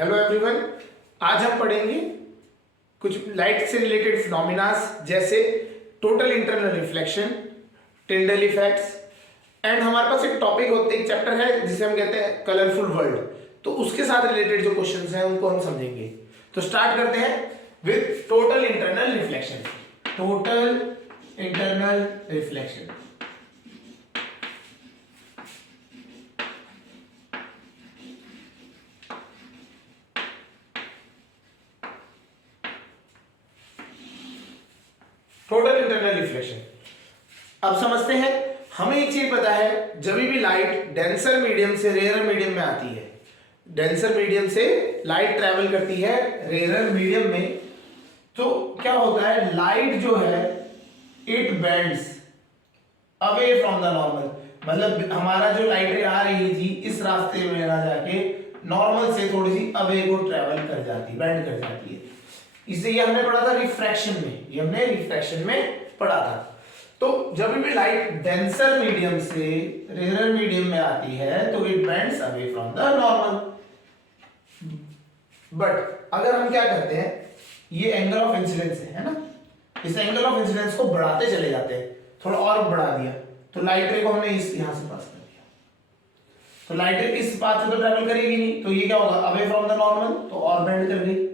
Hello everyone, आज हम पढ़ेंगे कुछ लाइट से रिलेटेड फिनोमिनास जैसे total internal reflection, टिंडल effects and हमारे पास एक टॉपिक होता है, एक चैप्टर है जिसे हम कहते हैं कलरफुल वर्ल्ड। तो उसके साथ रिलेटेड जो क्वेश्चंस हैं उनको हम समझेंगे। तो स्टार्ट करते हैं with total internal reflection. Total internal reflection, total internal reflection. अब समझते हैं, हमें एक चीज पता है, जब भी लाइट डेंसर मीडियम से रेयर मीडियम में आती है, डेंसर मीडियम से लाइट ट्रेवल करती है रेयर मीडियम में, तो क्या होता है, लाइट जो है it bends away from the normal. मतलब हमारा जो लाइट रे आ रही थी इस रास्ते में ना जाके नॉर्मल से थोड़ी सी अवे को ट्रेवल कर जाती, बेंड कर जाती है। इसे ये हमने पढ़ा था रिफ्रैक्शन में, ये हमने रिफ्रैक्शन में पढ़ा था। तो जब भी लाइट डेंसर मीडियम से रेयर मीडियम में आती है तो it bends away from the normal. But अगर हम क्या करते हैं, ये एंगल ऑफ इंसिडेंस है ना, इस एंगल ऑफ इंसिडेंस को बढ़ाते चले जाते हैं, थोड़ा और बढ़ा दिया तो लाइट रे को हमने इस यहां से पास कर दिया, तो लाइट रे इस पाथ से तो ट्रैवल करेगी नहीं, तो ये क्या होगा, अवे फ्रॉम द नॉर्मल, तो और बेंड कर गई।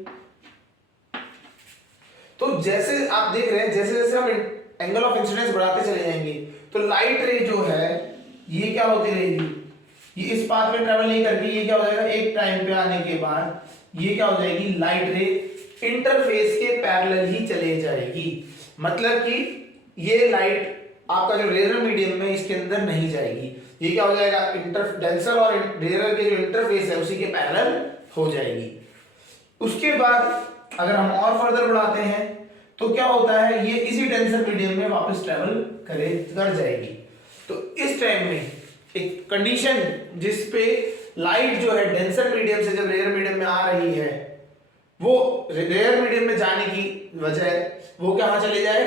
तो जैसे आप देख रहे हैं, जैसे जैसे हम एंगल ऑफ इंसिडेंस बढ़ाते चले जाएंगे तो लाइट रे जो है ये क्या होती रहेगी, ये इस पाथ में ट्रेवल नहीं करके ये क्या हो जाएगा, एक टाइम पे आने के बाद ये क्या हो जाएगी, लाइट रे इंटरफेस के पैरेलल ही चले जाएगी। मतलब कि ये लाइट आपका जो रेयर मीडियम में इसके अंदर नहीं जाएगी, ये क्या हो जाएगा, डेंसर और रेयर के जो इंटरफेस है उसी के पैरेलल हो जाएगी। उसके बाद अगर हम और फर्दर बढ़ाते हैं तो क्या होता है, ये इसी डेंसर मीडियम में वापस ट्रेवल कर जाएगी। तो इस टाइम में एक कंडीशन जिस पे लाइट जो है डेंसर मीडियम से जब रेयर मीडियम में आ रही है, वो रेयर मीडियम में जाने की वजह वो कहां चले जाए,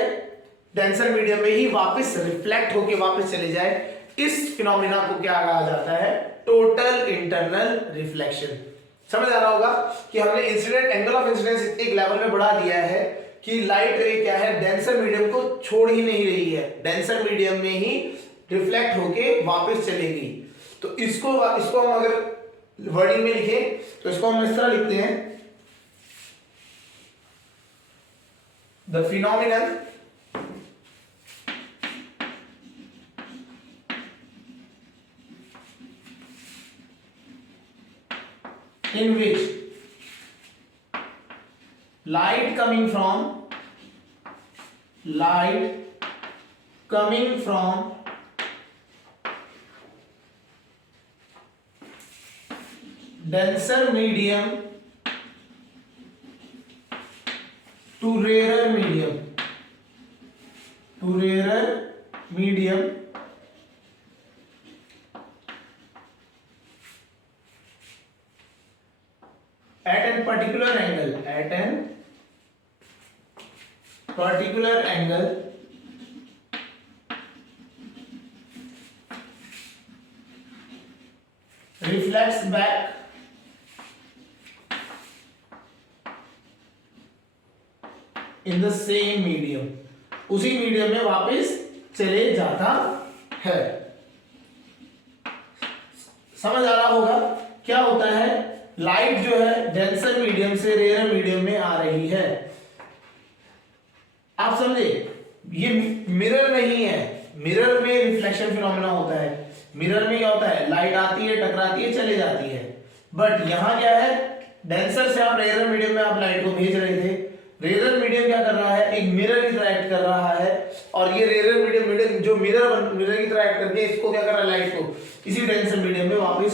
डेंसर मीडियम में ही वापस रिफ्लेक्ट होके वापस चले जाए। इस फिनोमिना को क्या कहा जाता है, टोटल इंटरनल रिफ्लेक्शन। समझ आ रहा होगा कि हमने इंसिडेंट एंगल ऑफ इंसिडेंस एक लेवल में बढ़ा दिया है कि लाइट रे क्या है, डेंसर मीडियम को छोड़ ही नहीं रही है, डेंसर मीडियम में ही रिफ्लेक्ट होके वापस चलेगी। तो इसको हम अगर वर्डिंग में लिखें तो इसको हम इस तरह लिखते हैं, the phenomenon in which light coming from denser medium to rarer medium at a particular angle reflects back in the same medium, उसी मीडियम में वापस चले जाता है। समझ आ रहा होगा क्या होता है, लाइट जो है डेंसर मीडियम से रेयर मीडियम में आ रही है। आप समझे, ये मिरर नहीं है, मिरर में रिफ्लेक्शन फिनोमेना होता है। मिरर में क्या होता है, लाइट आती है, टकराती है, चले जाती है। बट यहां क्या है, डेंसर से आप रेयर मीडियम में आप लाइट को भेज रहे थे, रेयर मीडियम क्या कर रहा है, एक मिरर इंटरैक्ट कर रहा है, और ये रेयर मीडियम जो मिरर इंटरैक्ट करके इसको क्या कर रहा है, लाइट को इसी डेंसर मीडियम में वापस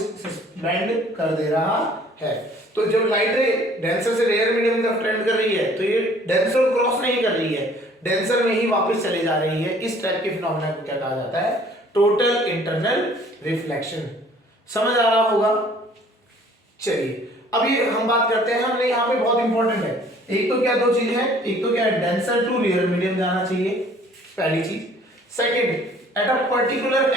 बेंड कर दे रहा है। तो जब लाइट रे डेंसर से रेयर मीडियम की तरफ ट्रेंड कर रही है तो ये डेंसर क्रॉस नहीं कर रही है, डेंसर में ही वापस चले जा रही है। इस टाइप के फिनोमेना को क्या कहा जाता है, टोटल इंटरनल रिफ्लेक्शन। समझ आ रहा होगा। चलिए अब ये हम बात करते हैं, हमने यहाँ पे बहुत इंपॉर्टेंट है, एक तो क्या दो चीज है, एक तो क्या है, डेंसर टू रेयर मीडियम जाना चाहिए, पहली चीज। Second, at a particular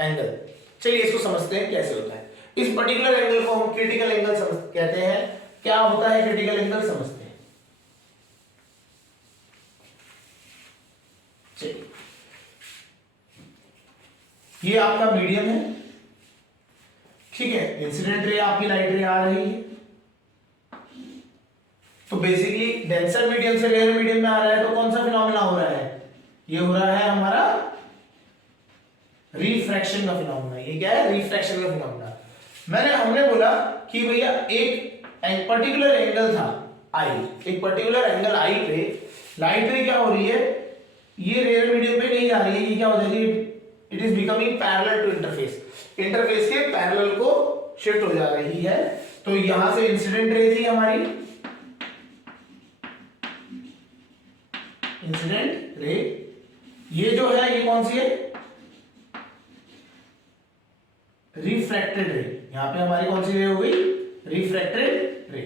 angle, चलिए इसको समझते हैं कैसे होता है। इस पर्टिकुलर एंगल को हम क्रिटिकल एंगल कहते हैं। क्या होता है क्रिटिकल एंगल समझते हैं। चलिए, ये आपका मीडियम है, ठीक है, इंसिडेंट रे आपकी लाइट रे आ रही है, तो बेसिकली डेंसर मीडियम से रेयर मीडियम में आ रहा है, तो कौन सा फिनोमेना हो रहा है, ये हो रहा है हमारा रिफ्रैक्शन का फिनोमेना। ये क्या है, रिफ्रैक्शन का फिनोमेना। हमने बोला कि भैया एक पर्टिकुलर एंगल था आई, एक पर्टिकुलर एंगल आई पे लाइट रे क्या हो रही है, ये रेयर मीडियम पे नहीं जा रही है, ये क्या हो जाएगी, it is becoming parallel to interface, interface के पैरेलल को शिफ्ट हो जा रही है। तो यहां से इंसिडेंट रे थी हमारी, इंसिडेंट रे, ये जो है ये कौन सी है, रिफ्रैक्टेड रे, यहां पे हमारी कौन सी रे हो गई, रिफ्रैक्टेड रे।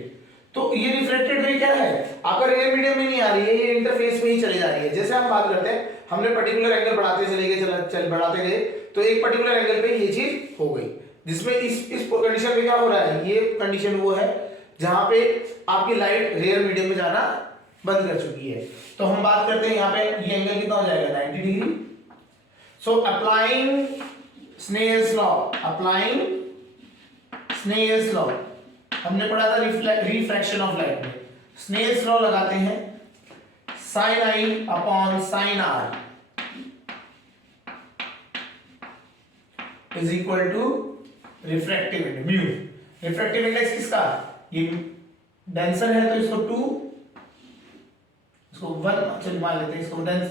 तो ये रिफ्रैक्टेड रे क्या है, अगर रेयर मीडियम में नहीं आ रही है, ये इंटरफेस में ही चली जा रही है। जैसे हम बात करते हैं, हमने पर्टिकुलर एंगल बढ़ाते चले गए, बढ़ाते गए, तो एक पर्टिकुलर एंगल पे ये चीज हो गई, जिसमें इस कंडीशन में क्या हो रहा है, ये कंडीशन वो है जहां पे आपकी लाइट रेयर मीडियम में जाना बंद कर चुकी है। तो हम बात करते हैं यहाँ पे ये एंगल कितना हो जाएगा, 90 degree. So applying Snell's law, applying Snell's law, हमने पढ़ा था रिफ्रैक्शन ऑफ लाइट में, स्नेल्स लॉ लगाते हैं, sine i upon sine r is equal to refractive index, mu. Refractive index किसका, ये डेंसर है तो इसको 2, इसको 1 चल मान लेते हैं,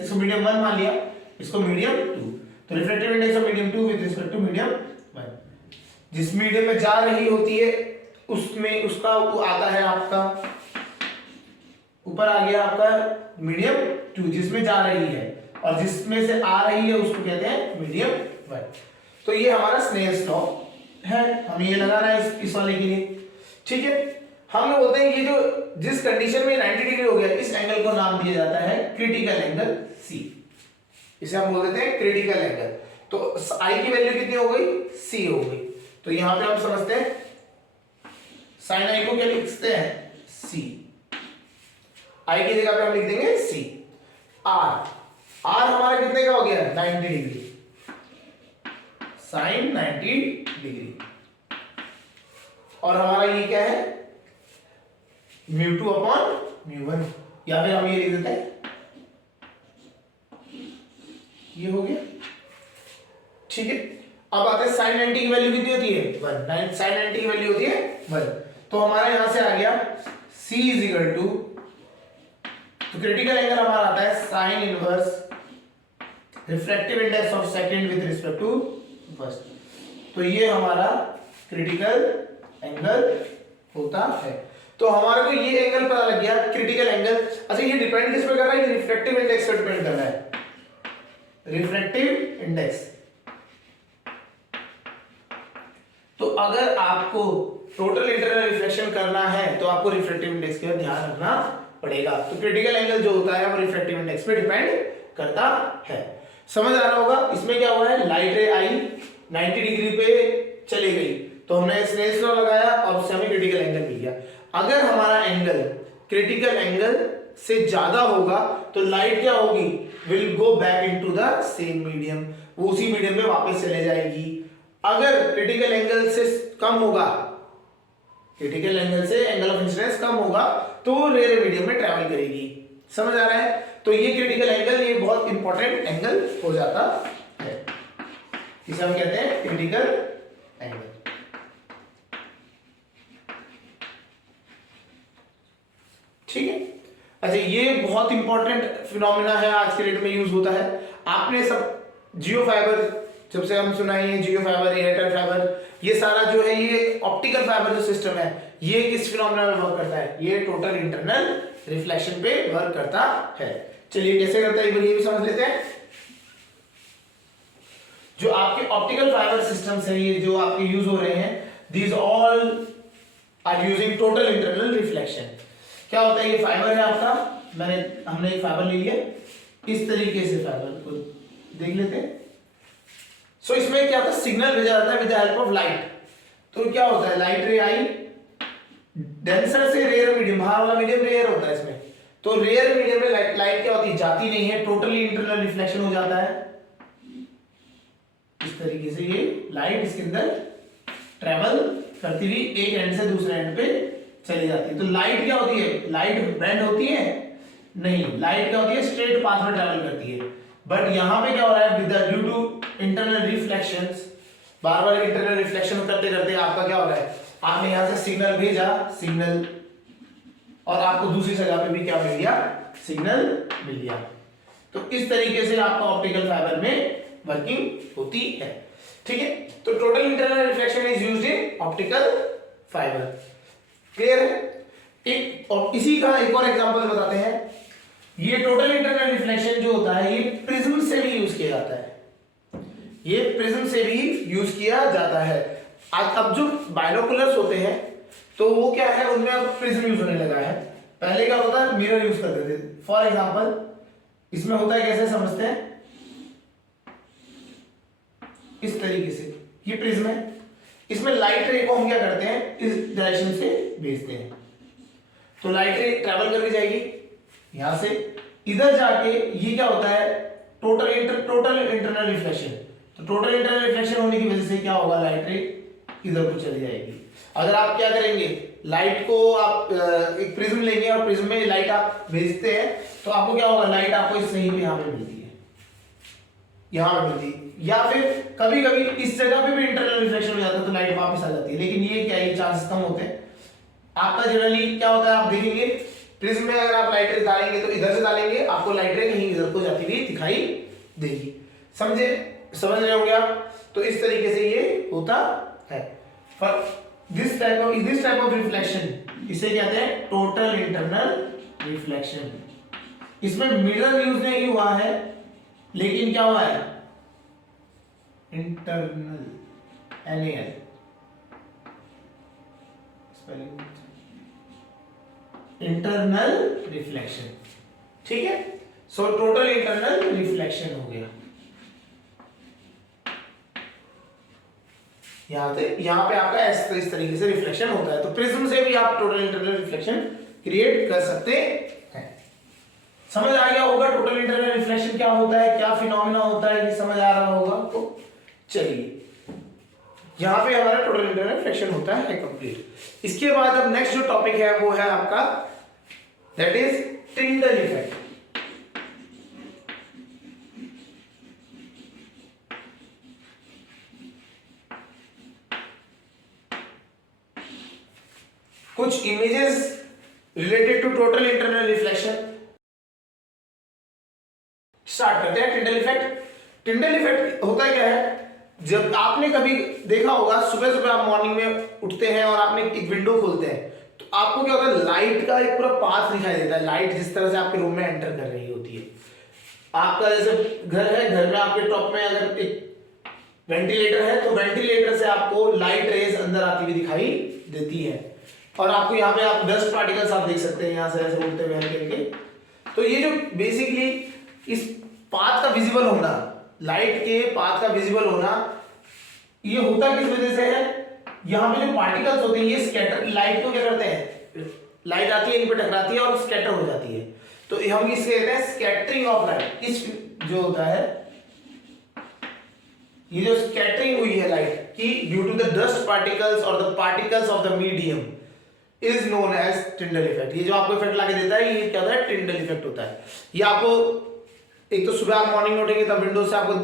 इसको मीडियम 1 मान लिया, इसको मीडियम 2, तो refractive index of medium 2 with respect to medium 1। जिस मीडियम में जा रही होती है उसमें उसका आता है आपका, ऊपर आ गया आपका मीडियम 2 जिसमें जा रही है, और जिसमें से आ रही है उसको कहते हैं मीडियम 1। तो ये हमारा स्नेल्स लॉ है, हमें ये लगाना है इस वाले के लिए, ठीक है। हम लोग बोलते हैं ये जो जिस कंडीशन में 90 डिग्री हो गया, इस एंगल को नाम दिया जाता है क्रिटिकल एंगल सी, इसे हम बोल देते हैं क्रिटिकल एंगल। तो आई की वैल्यू कितनी हो गई, सी हो गई। तो यहां पे हम समझते हैं साइन आई को क्या लिखते हैं, सी, आई की जगह पे हम लिख देंगे सी। आर, आर हमारा कितने का हो गया, 90 डिग्री, साइन 90 डिग्री, और हमारा ये क्या है, μ2 अपॉन μ1, या फिर हम ये लिख देते हैं, ये हो गया, ठीक है। अब आते हैं साइन 90 की वैल्यू कितनी होती है, 1, साइन 90 की वैल्यू होती है 1। तो हमारा यहां से आ गया C इज इक्वल टू, तो क्रिटिकल एंगल हमारा आता है sine inverse refractive index of second with respect to first. तो ये हमारा क्रिटिकल एंगल होता है। तो हमारे को ये एंगल पता लग गया, क्रिटिकल एंगल। अच्छा, ये डिपेंड किस पे कर रहा है, ये रिफ्रैक्टिव इंडेक्स पे डिपेंड कर रहा है, रिफ्रैक्टिव इंडेक्स। तो अगर आपको टोटल इंटरनल रिफ्लेक्शन करना है तो आपको रिफ्रैक्टिव इंडेक्स का ध्यान रखना पड़ेगा। तो क्रिटिकल एंगल जो होता है वो रिफ्रैक्टिव इंडेक्स पे डिपेंड करता है। समझ आ रहा होगा। इसमें क्या हुआ है, लाइट रे आई 90 डिग्री पे चली गई, तो हमने स्नेल्स लॉ लगाया और उससे हमें क्रिटिकल एंगल मिल गया। अगर हमारा एंगल क्रिटिकल एंगल से ज्यादा होगा तो लाइट क्या होगी, will go back into the same medium, वो उसी मीडियम में वापस चले जाएगी। अगर क्रिटिकल एंगल से कम होगा, क्रिटिकल एंगल से एंगल ऑफ इंसिडेंस कम होगा तो रेयर मीडियम में ट्रैवल करेगी। समझ आ रहा है। तो ये क्रिटिकल एंगल, ये बहुत इंपॉर्टेंट एंगल हो जाता है, इसे हम कहते हैं क्रिटिकल एंगल। ठीक है। अच्छा, ये बहुत इंपॉर्टेंट फिनोमिना है, आज के डेट में यूज होता है। आपने सब जियो फाइबर जब से हम सुना है, जियो फाइबर, एयरटेल फाइबर, ये सारा जो है ये ऑप्टिकल फाइबर जो सिस्टम है, ये किस फिनोमिना में वर्क करता है, ये टोटल इंटरनल रिफ्लेक्शन पे वर्क करता है। चलिए कैसे करता है ये भी समझ लेते हैं। जो आपके ऑप्टिकल फाइबर सिस्टम्स है, ये जो आपके यूज हो रहे हैं, these all are using total internal reflection. क्या होता है, ये फाइबर है आपका, हमने एक फाइबर ले लिया, इस तरीके से फाइबर को देख लेते हैं। सो इसमें क्या होता है, सिग्नल भेजा जाता है with the help of light. तो क्या होता है, लाइट रे आई डेंसर से रेयर मीडियम, बाहर वाला मीडियम रेयर होता है इसमें, तो रेयर मीडियम में लाइट क्या होती है, जाती नहीं है, टोटली इंटरनल रिफ्लेक्शन हो जाता है। इस तरीके से ये लाइट इसके अंदर ट्रेवल करती हुई एक एंड से दूसरे एंड पे चली जाती है। तो लाइट क्या होती है, लाइट बेंड होती है नहीं, लाइट क्या होती है, स्ट्रेट पाथ में ट्रेवल करती है। बट यहां पे क्या हो रहा है, with due to internal reflections, बार बार इंटरनल रिफ्लेक्शन करते करते आपका क्या हो रहा है, आपने यहां से सिग्नल भेजा, सिग्नल, और आपको दूसरी जगह पे भी क्या मिल गया, सिग्नल मिल गया। तो इस तरीके से आपका ऑप्टिकल फाइबर में वर्किंग होती है। ठीक है, तो total internal reflection is used in optical fibre. Clear है? एक और इसी का एक और एग्जांपल बताते हैं। ये टोटल इंटरनल रिफ्लेक्शन जो होता है, ये प्रिज्म से भी यूज किया जाता है, ये प्रिज्म से भी यूज किया जाता है। अब जो बाइनोकुलर्स होते हैं तो वो क्या है, उनमें अब प्रिज्म यूज होने लगा है। पहले क्या होता है, मिरर यूज करते थे। फॉर एग्जांपल इसमें होता है, कैसे समझते हैं, इस तरीके से ये प्रिज्म है, इसमें लाइट रे को हम क्या करते हैं, इस डायरेक्शन से भेजते हैं। तो लाइट रे ट्रैवल करके जाएगी यहां से, इधर जाके ये क्या होता है, टोटल इंटरनल रिफ्लेक्शन। तो टोटल इंटरनल रिफ्लेक्शन होने की वजह से क्या होगा, लाइट रे इधर को चली जाएगी। अगर आप क्या करेंगे, लाइट को आप एक प्रिज्म लेंगे और प्रिज्म में लाइट आप भेजते हैं, तो आपको क्या होगा, लाइट आपको इस सही पे यहाँ पे मिलती है, यहाँ पे मिलती है। या फिर कभी कभी इस जगह पे भी इंटरनल रिफ्लेक्शन हो जाता है तो लाइट वापस आ जाती है, लेकिन ये क्या है, चांसेस कम होते हैं। आपका जनरली क्या होता है, आप देखेंगे प्रिज्म में अगर आप लाइट रे डालेंगे तो इधर से डालेंगे, आपको लाइट रे कहीं इधर को जाती हुई दिखाई देगी। समझे, समझ रहे होंगे आप? तो इस तरीके से ये होता है। दिस टाइप ऑफ रिफ्लेक्शन इसे कहते हैं टोटल इंटरनल रिफ्लेक्शन। इसमें मिरर यूज नहीं हुआ है, लेकिन क्या हुआ है, internal, NaL spelling, internal reflection. ठीक है, सो टोटल इंटरनल रिफ्लेक्शन हो गया। यहां पे आपका इस तरीके से रिफ्लेक्शन होता है। तो प्रिज्म से भी आप टोटल इंटरनल रिफ्लेक्शन क्रिएट कर सकते हैं। समझ आ गया होगा टोटल इंटरनल रिफ्लेक्शन क्या होता है, क्या फिनोमेना होता है, ये समझ आ रहा होगा। तो चलिए, यहां पे हमारा टोटल इंटरनल रिफ्लेक्शन होता है कंप्लीट। इसके बाद अब नेक्स्ट जो टॉपिक है वो है आपका, दैट इज टिंडल इफेक्ट। कुछ images related to total internal reflection start करते हैं। टिंडल इफेक्ट, टिंडल इफेक्ट होता क्या है, जब आपने कभी देखा होगा, सुबह सुबह आप मॉर्निंग में उठते हैं और आपने एक विंडो खोलते हैं, तो आपको क्या होता है, लाइट का एक पूरा पाथ दिखाई देता है। लाइट जिस तरह से आपके रूम में एंटर कर रही होती है। आपका जैसे घर है, घर में आपके टॉप में अगर एक वेंटिलेटर है, तो वेंटिलेटर से आपको लाइट रेज अंदर आती हुई दिखाई देती है। और आपको यहाँ पे आप डस्ट पार्टिकल्स आप देख सकते हैं, यहाँ से ऐसे उड़ते हुए करके। तो ये जो बेसिकली इस पाथ का विजिबल होना, लाइट के पाथ का विजिबल होना, ये होता किस वजह से है, यहाँ पे जो पार्टिकल्स होते हैं ये स्कैटर, लाइट को क्या करते हैं, लाइट आती है इन पे टकराती है और स्कैटर हो जाती है। तो हम इससे कहते हैं स्कैटरिंग ऑफ लाइट। इस जो होता है, ये जो स्कैटरिंग हुई है लाइट की due to the dust particles और the particles of the medium is known as Tyndall effect. ये जो आपको इफेक्ट लाके देता है, ये क्या होता है, टिंडल इफेक्ट होता है। ये आपको एक तो सुबह आप मॉर्निंग में उठेंगे तब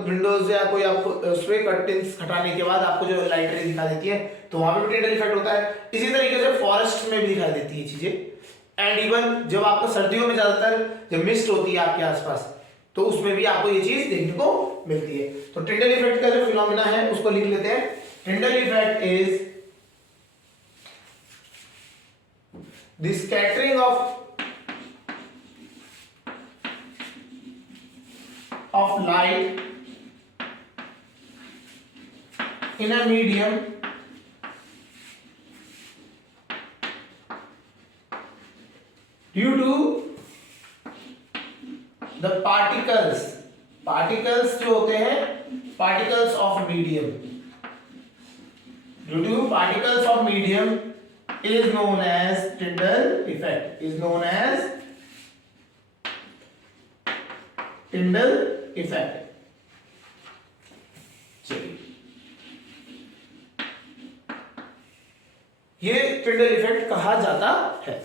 विंडोज या कोई आपको उसपे कर्टेन्स हटाने के बाद आपको जो लाइट रे दिखा देती है, तो वहां पे भी टिंडल इफेक्ट होता है। इसी तरीके से फॉरेस्ट में भी दिखाई देती है चीजें। एंड इवन जब आपको सर्दियों में ज्यादातर जब मिस्ट होती है आपके आसपास, तो उसमें भी आपको ये चीज देखने को मिलती है। तो टिंडल इफेक्ट का जो फिनोमेना है उसको लिख लेते हैं। Tyndall effect is the scattering of light in a medium due to the particles जो होते हैं, particles of medium due two particles of medium is known as Tyndall effect, is known as Tyndall effect. चलिए, ये Tyndall effect कहा जाता है।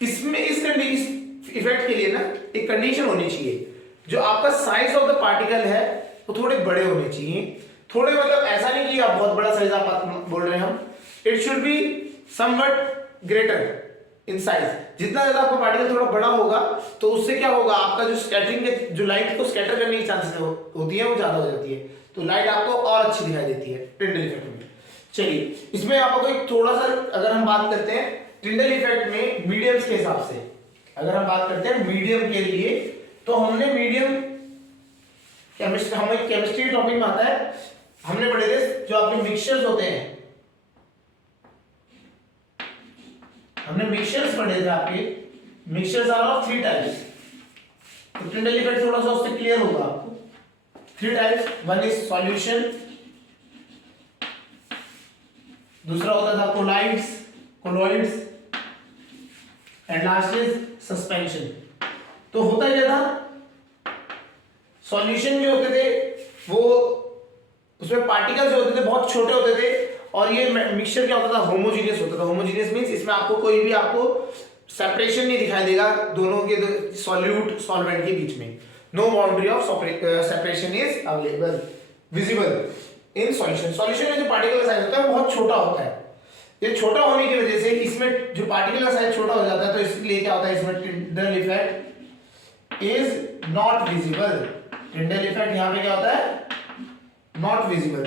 इसमें इस इफेक्ट के लिए ना एक कंडीशन होनी चाहिए, जो आपका साइज ऑफ द पार्टिकल है वो थोड़े बड़े होने चाहिए। थोड़े मतलब ऐसा नहीं कि आप बहुत बड़ा साइज आप बोल रहे हैं हम, it should be somewhat greater in size. जितना ज्यादा आपका पार्टिकल थोड़ा बड़ा होगा तो उससे क्या होगा, आपका जो स्कैटरिंग के जो लाइट को स्कैटर करने की चांसेस होती है वो ज्यादा हो जाती है, तो लाइट आपको और अच्छी दिखाई देती है टिंडल इफेक्ट में। चलिए, इसमें आपको एक थोड़ा सा अगर हम बात करते हैं टिंडल इफेक्ट में मीडियम्स के हिसाब से, अगर हम बात करते हैं मीडियम के लिए, तो हमने मीडियम केमिस्ट्री टॉपिक में आता है, हमने पढ़े थे जो आपके मिक्सचर्स होते हैं, हमने मिक्सचर्स पढ़े थे आपके, मिक्सचर्स आर ऑफ 3 टाइप्स। तो टिंडल इफेक्ट थोड़ा सा उससे क्लियर होगा आपको। 3 टाइप्स, वन इज सॉल्यूशन, दूसरा होता था colloids and last is suspension. तो होता क्या था, सॉल्यूशन जो होते थे वो उसमें पार्टिकल्स जो होते थे बहुत छोटे होते थे, और ये मिक्सचर क्या होता था, होमोजीनियस होता था। होमोजीनियस मींस इसमें आपको कोई भी आपको सेपरेशन नहीं दिखाई देगा दोनों के सॉल्यूट सॉल्वेंट के बीच में, no boundary of separation is available visible in solution. Solution में जो पार्टिकल का साइज होता है वो बहुत छोटा होता है। ये छोटा होने की वजह से इसमें जो पार्टिकल का साइज छोटा हो जाता है, तो इसलिए क्या होता है, इसमें Tyndall effect is not visible. Tyndall effect यहाँ पे क्या होता है, नॉट विजिबल।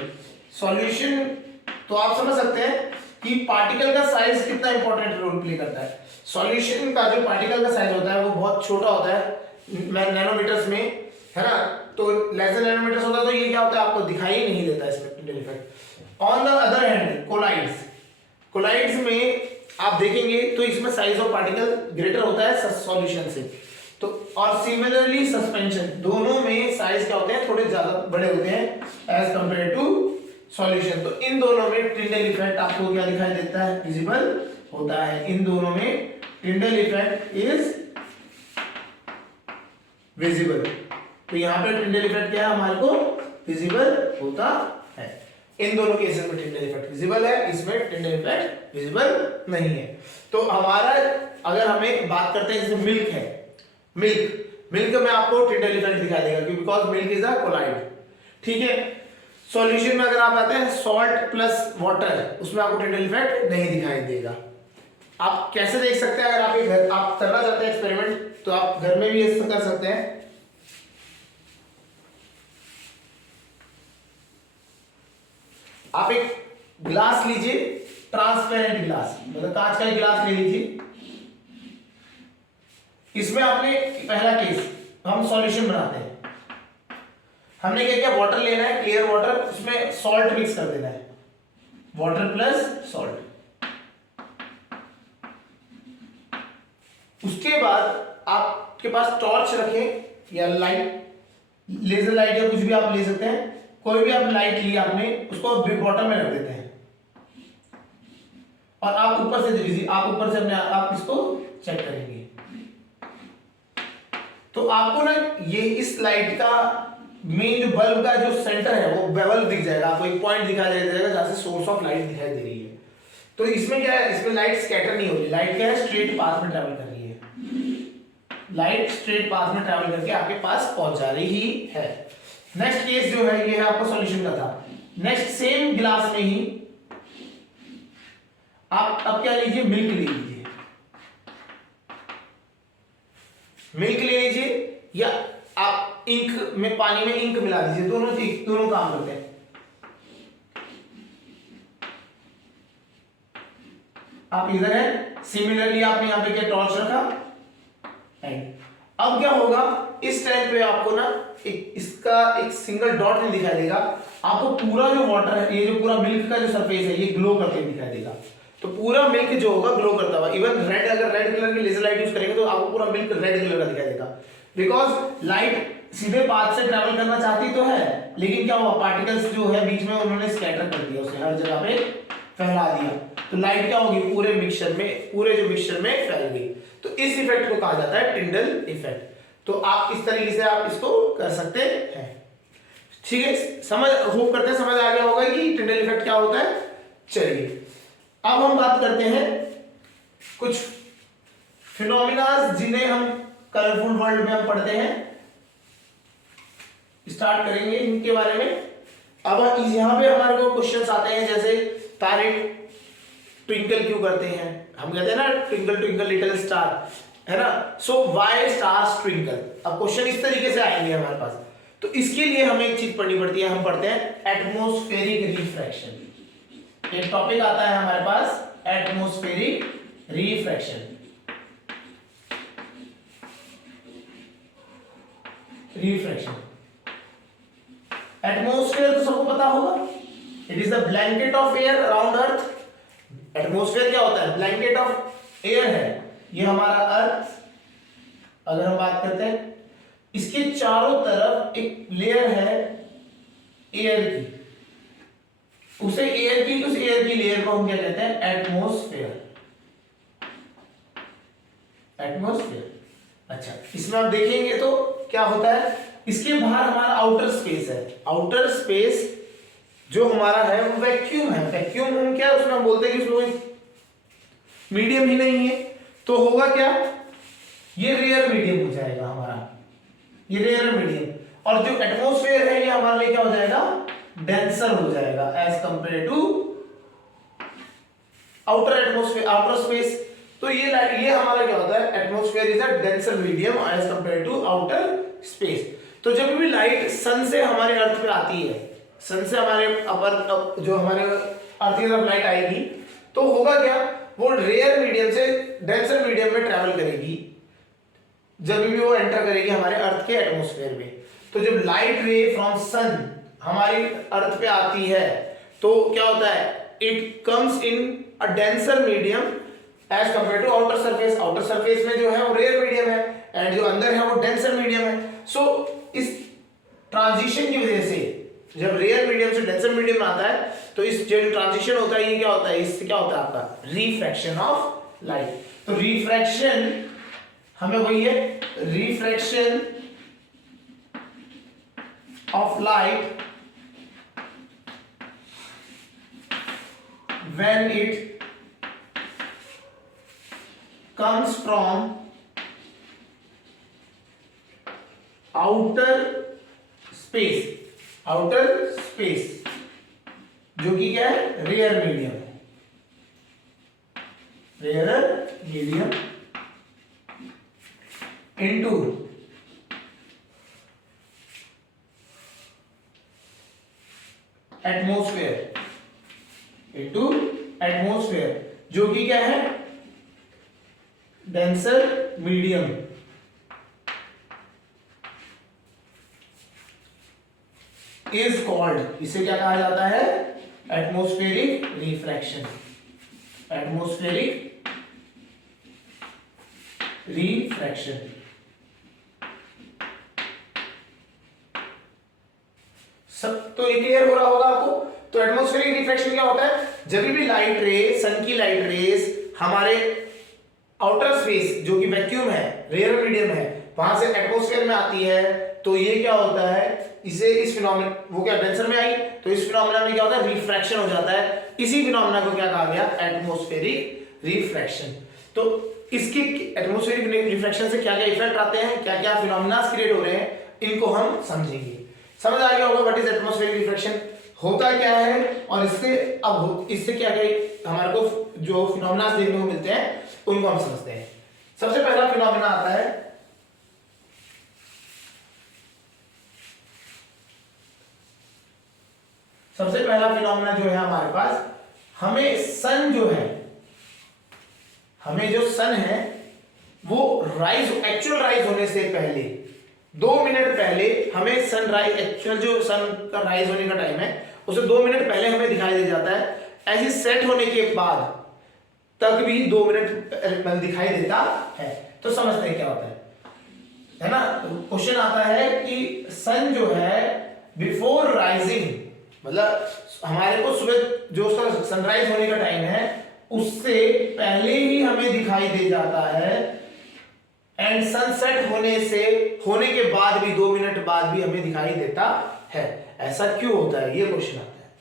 सॉल्यूशन, तो आप समझ सकते हैं कि पार्टिकल का साइज कितना इंपॉर्टेंट रोल प्ले करता है। सॉल्यूशन का जो पार्टिकल का साइज होता है वो बहुत छोटा होता है नैनोमीटर्स में, है ना, तो लेस देन नैनोमीटर्स होता है, तो ये क्या होता है आपको दिखाई ही नहीं देता इसमें Tyndall effect. On the other hand colloids में आप देखेंगे तो इसमें साइज ऑफ पार्टिकल ग्रेटर होता है सॉल्यूशन से, तो और सिमिलरली सस्पेंशन, दोनों में साइज क्या होते हैं, थोड़े ज्यादा बड़े होते हैं एज कंपेयर टू सॉल्यूशन। तो इन दोनों में टिंडल इफेक्ट आपको क्या दिखाई देता है, विजिबल होता है। इन दोनों में टिंडल इफेक्ट इज विजिबल। तो यहाँ पे टिंडल इफेक्ट क्या है, हमारे को विजिबल होता है। इन दोनों केसेस में टिंडल इफेक्ट विजिबल है, इसमें टिंडल इफेक्ट विजिबल नहीं है। तो हमारा अगर हमें बात करते हैं जैसे मिल्क है, मिल्क में आपको टिंडल इफेक्ट दिखाई देगा क्योंकि because milk is a colloid, ठीक है। सॉल्यूशन में अगर आप आते हैं सॉल्ट प्लस वाटर, उसमें आपको टिंडल इफेक्ट नहीं दिखाई देगा। आप कैसे देख सकते हैं, अगर आप ये घर आप करना चाहते हैं एक्सपेरिमेंट, तो आप घर में भी ऐसा कर सकते हैं। आप एक ग्लास लीजिए, ट्रांसपेरेंट ग्लास, मतलब कांच का गिलास ले लीजिए। इसमें आपने पहला केस, हम सॉल्यूशन बनाते हैं, हमने क्या किया, वाटर लेना है, क्लियर वाटर, उसमें सॉल्ट मिक्स कर देना है, वाटर प्लस सॉल्ट। उसके बाद आपके पास टॉर्च रखें या लाइट, लेजर लाइट या कुछ भी आप ले सकते हैं, कोई भी आप लाइट ली आपने, उसको बॉटम में रख देते हैं और आप ऊपर से अपने आप इसको चेक करेंगे। तो आपको ना ये इस लाइट का मेन जो बल्ब का जो सेंटर है वो बल्ब दिख जाएगा, आपको एक पॉइंट दिखाई दे जाएगा जहां से सोर्स ऑफ लाइट दिखाई दे रही है। तो इसमें क्या है, इसमें लाइट स्कैटर नहीं हो रही, लाइट क्या है, स्ट्रेट पाथ में ट्रैवल कर रही है, लाइट स्ट्रेट पाथ में ट्रैवल करके आपके पास पहुंच जा रही ही है। नेक्स्ट केस जो है ये है आपका सॉल्यूशन का था। नेक्स्ट सेम ग्लास में ही आप अब क्या लीजिए, मिल्क ले लीजिए, मिल्क ले लीजिए या आप इंक में, पानी में इंक मिला दीजिए, दोनों काम करते हैं। आप इधर है, सिमिलरली आपने यहां पे क्या टॉर्च रखा, अब क्या होगा, इस टाइम पे आपको ना इसका एक सिंगल डॉट नहीं दिखाई देगा, आपको पूरा जो वाटर है, ये जो पूरा मिल्क का जो सरफेस है ये ग्लो करके दिखाई देगा। तो पूरा मिल्क जो होगा ग्लो करता हुआ, इवन रेड, अगर रेड कलर की लेजर लाइट यूज करेंगे तो आपको पूरा मिल्क रेड कलर का दिखाई देगा, बिकॉज लाइट सीधे पाथ से ट्रैवल करना चाहती तो है, लेकिन क्या हुआ, पार्टिकल्स जो है बीच में उन्होंने स्कैटर कर दिया, उसे हर जगह पे फैला दिया तो लाइट क्या होगी, पूरे मिक्सचर में, पूरे जो मिक्सचर में फैल गई। तो इस इफेक्ट को कहा जाता है टिंडल इफेक्ट। तो आप इस तरीके से आप इसको कर सकते हैं। ठीक है, समझ, होप करते हैं समझ आ गया होगा कि टिंडल इफेक्ट क्या होता है। चलिए अब हम बात करते हैं कुछ फिनोमिना जिन्हें हम कलरफुल वर्ल्ड में हम पढ़ते हैं, स्टार्ट करेंगे इनके बारे में। अब यहाँ पे हमारे को क्वेश्चंस आते हैं, जैसे तारे ट्विंकल क्यों करते हैं, हम कहते हैं ना ट्विंकल ट्विंकल लिटिल स्टार, है ना। सो व्हाई स्टार्स ट्विंकल, अब क्वेश्चन इस तरीके से आएंगे हमारे पास। तो इसके लिए हमें एक चीज पढ़नी पड़ती है, हम पढ़ते हैं एटमॉस्फेरिक रिफ्रैक्शन। एक टॉपिक आता है हमारे पास एटमॉस्फेरिक रिफ्रैक्शन। रिफ्रैक्शन, एटमॉस्फेयर तो सबको पता होगा, it is the blanket of air around earth. Atmosphere क्या होता है, ब्लैंकेट ऑफ एयर है, ये हमारा अर्थ। अगर हम बात करते हैं इसके चारों तरफ एक लेयर है एयर की, उस एयर की लेयर को हम क्या कहते हैं, एटमॉस्फेयर। एटमॉस्फेयर, अच्छा इसमें आप देखेंगे तो क्या होता है, इसके बाहर हमारा आउटर स्पेस है। आउटर स्पेस जो हमारा है वो वैक्यूम है। वैक्यूम हम क्या उसमें हम बोलते हैं कि उसमें मीडियम ही नहीं है, तो होगा क्या, ये रेयर मीडियम हो जाएगा हमारा, ये रेयर मीडियम। और जो एटमॉस्फेयर है ये हमारे लिए क्या हो जाएगा, डेंसर हो जाएगा as compared to outer atmosphere, outer space. तो ये हमारा क्या होता है, atmosphere is a denser medium as compared to outer space. तो जब भी लाइट सन से हमारे अर्थ पे आती है, सन से हमारे अपर जो हमारे अर्थ की तरफ लाइट आएगी, तो होगा क्या, वो रेयर मीडियम से डेंसर मीडियम में ट्रैवल करेगी जब भी वो एंटर करेगी हमारे अर्थ के एटमॉस्फेयर में। तो जब लाइट रे फ्रॉम सन हमारी अर्थ पे आती है तो क्या होता है, it comes in a denser medium as compared to outer surface. Outer surface में जो है वो रेयर मीडियम है एंड जो अंदर है वो डेंसर मीडियम है। सो इस ट्रांजिशन की वजह से जब रेयर मीडियम से डेंसर मीडियम में आता है तो इस जो ट्रांजिशन होता है ये क्या होता है, इससे क्या होता है आपका रिफ्रैक्शन ऑफ लाइट। तो रिफ्रैक्शन हमें वही है, refraction of light when it comes from outer space, outer space जो कि क्या है, रेयर मीडियम है, rare medium into atmosphere, into atmosphere जो कि क्या है, डेंसर मीडियम। इज कॉल्ड, इसे क्या कहा जाता है, एटमॉस्फेरिक रिफ्रैक्शन। Atmospheric refraction. सब तो ये क्लियर हो रहा होगा आपको। तो एटमॉस्फेरिक रिफ्रैक्शन क्या होता है, जब भी लाइट रे, सन की लाइट रेस हमारे आउटर स्पेस जो कि वैक्यूम है, रेयर मीडियम है, वहां से एटमॉस्फेयर में आती है तो ये क्या होता है, इसे इस फिनोमेना, वो क्या डेंसर में आई तो इस फिनोमेना में क्या होता है, रिफ्रैक्शन हो जाता है। इसी फिनोमेना को क्या कहा गया, एटमॉस्फेरिक रिफ्रैक्शन। तो इसके एटमॉस्फेरिक रिफ्रैक्शन से क्या क्या इफेक्ट आते हैं, क्या क्या फिनोमेना क्रिएट हो रहे हैं, इनको हम समझेंगे। समझ आ गया होगा व्हाट इज एटमॉस्फेरिक रिफ्रैक्शन, होता क्या है और इससे अब इससे क्या क्या हमारे को जो फिनोमेना देखने को मिलते हैं उनको हम समझते हैं। सबसे पहला फिनोमेना आता है सबसे पहला फिनोमेना जो है हमारे पास, हमें सन जो है, हमें जो सन है वो राइज, एक्चुअल राइज होने से पहले 2 मिनट पहले हमें सनराइज, एक्चुअल जो सन का राइज होने का टाइम है उसे 2 मिनट पहले हमें दिखाई दे जाता है। ऐसे सेट होने के बाद तक भी 2 मिनट दिखाई देता है। तो समझते हैं क्या होता है ना। क्वेश्चन आता है कि सन जो है बिफोर राइजिंग, मतलब हमारे को सुबह जो उसका सनराइज होने का टाइम है उससे पहले ही हमें दिखाई दे जाता है, एंड सनसेट होने के बाद भी 2 मिनट बाद भी हमें दिखाई देता है। ऐसा क्यों होता है, ये क्वेश्चन आता है।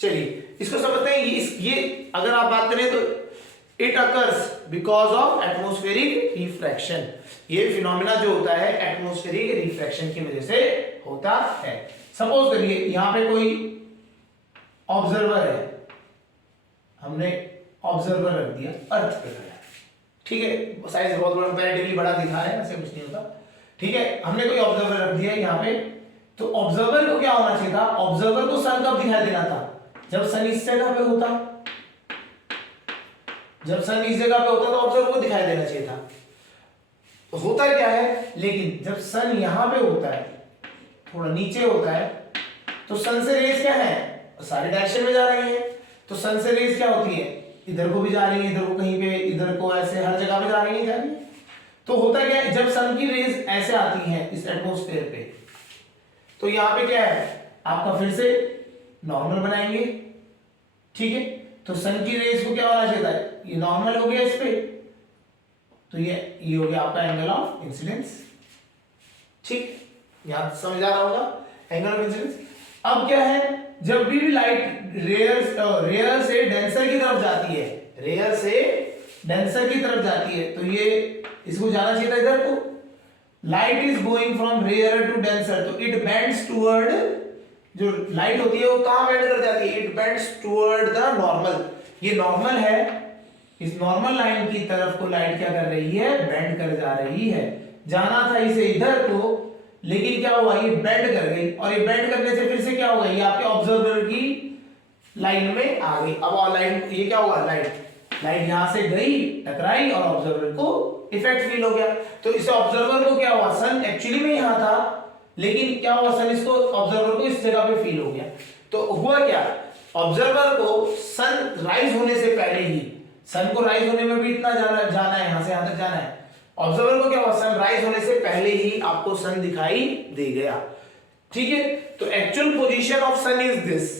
चलिए इसको समझते हैं। ये अगर आप बात करें तो it occurs because of atmospheric refraction. ये फिनोमेना जो होता है एटमॉस्फेरिक रिफ्रैक्शन की वजह से होता है। सपोज करिए यहां पे कोई ऑब्जर्वर है, हमने ऑब्जर्वर रख दिया अर्थ पे खड़ा है, ठीक है, साइज बहुत बड़ा कंपैरेटिवली बड़ा दिखा है, ऐसे कुछ नहीं होता, ठीक है। हमने कोई ऑब्जर्वर रख दिया यहाँ पे, तो ऑब्जर्वर को क्या होना चाहिए था, ऑब्जर्वर को सन कब दिखाई देना था, जब सन इस जगह पे होता, जब सन इस जगह पे होता तो ऑब्जर्वर को दिखाई देना चाहिए था। तो होता क्या है, लेकिन जब सन यहां पे होता है, थोड़ा नीचे होता है, तो सन से रेस क्या है, सारी डायरेक्शन में जा रही है। तो सन से रेस क्या होती है, इधर को भी जा रही है, इधर को कहीं पे, इधर को, ऐसे हर जगह पे जा रही है। तो होता क्या है, जब सन की रेस ऐसे आती हैं इस एटमॉस्फेयर पे, तो यहाँ पे क्या है, आपका फिर से नॉर्मल बनाएंगे, ठीक है। तो सन की रेस को क्या होना चाहिए था, ये नॉर्मल हो गया इस पे, तो ये हो गया आपका एंगल ऑफ इंसिडेंस, ठीक, यहां समझ आ रहा होगा एंगल ऑफ इंसिडेंस। अब क्या है, जब भी लाइट रेयर से डेंसर की तरफ जाती है, रेयर से डेंसर की तरफ जाती है, तो ये इसको जाना चाहिए था इधर को। Light is going from rare to denser, तो इट बेंड्स टुवर्ड, जो लाइट होती है वो कहां बेंड कर जाती है, it bends toward the normal. ये नॉर्मल है, इस नॉर्मल लाइन की तरफ को लाइट क्या कर रही है, बेंड कर जा रही है। जाना था इसे इधर को, लेकिन क्या हुआ, ये बेंड कर गई, और ये बेंड करने से फिर से क्या होगा, ये आपके ऑब्जर्वर की लाइन में आ गई। अब लाइन, ये क्या हुआ, लाइट यहां से गई, टकराई, और ऑब्जर्वर को इफेक्ट फील हो गया। तो इसे ऑब्जर्वर को क्या हुआ, सन एक्चुअली में यहां था, लेकिन क्या हुआ, सन इसको, ऑब्जर्वर को इस जगह पे फील हो गया। तो हुआ क्या, ऑब्जर्वर को सन राइज होने से पहले ही, सन को राइज होने में भी इतना जाना है, यहां से यहां तक जाना है, ऑब्जर्वर को क्या हुआ, सन राइज होने से पहले ही आपको सन दिखाई दे गया, ठीक है। तो actual position of sun is this,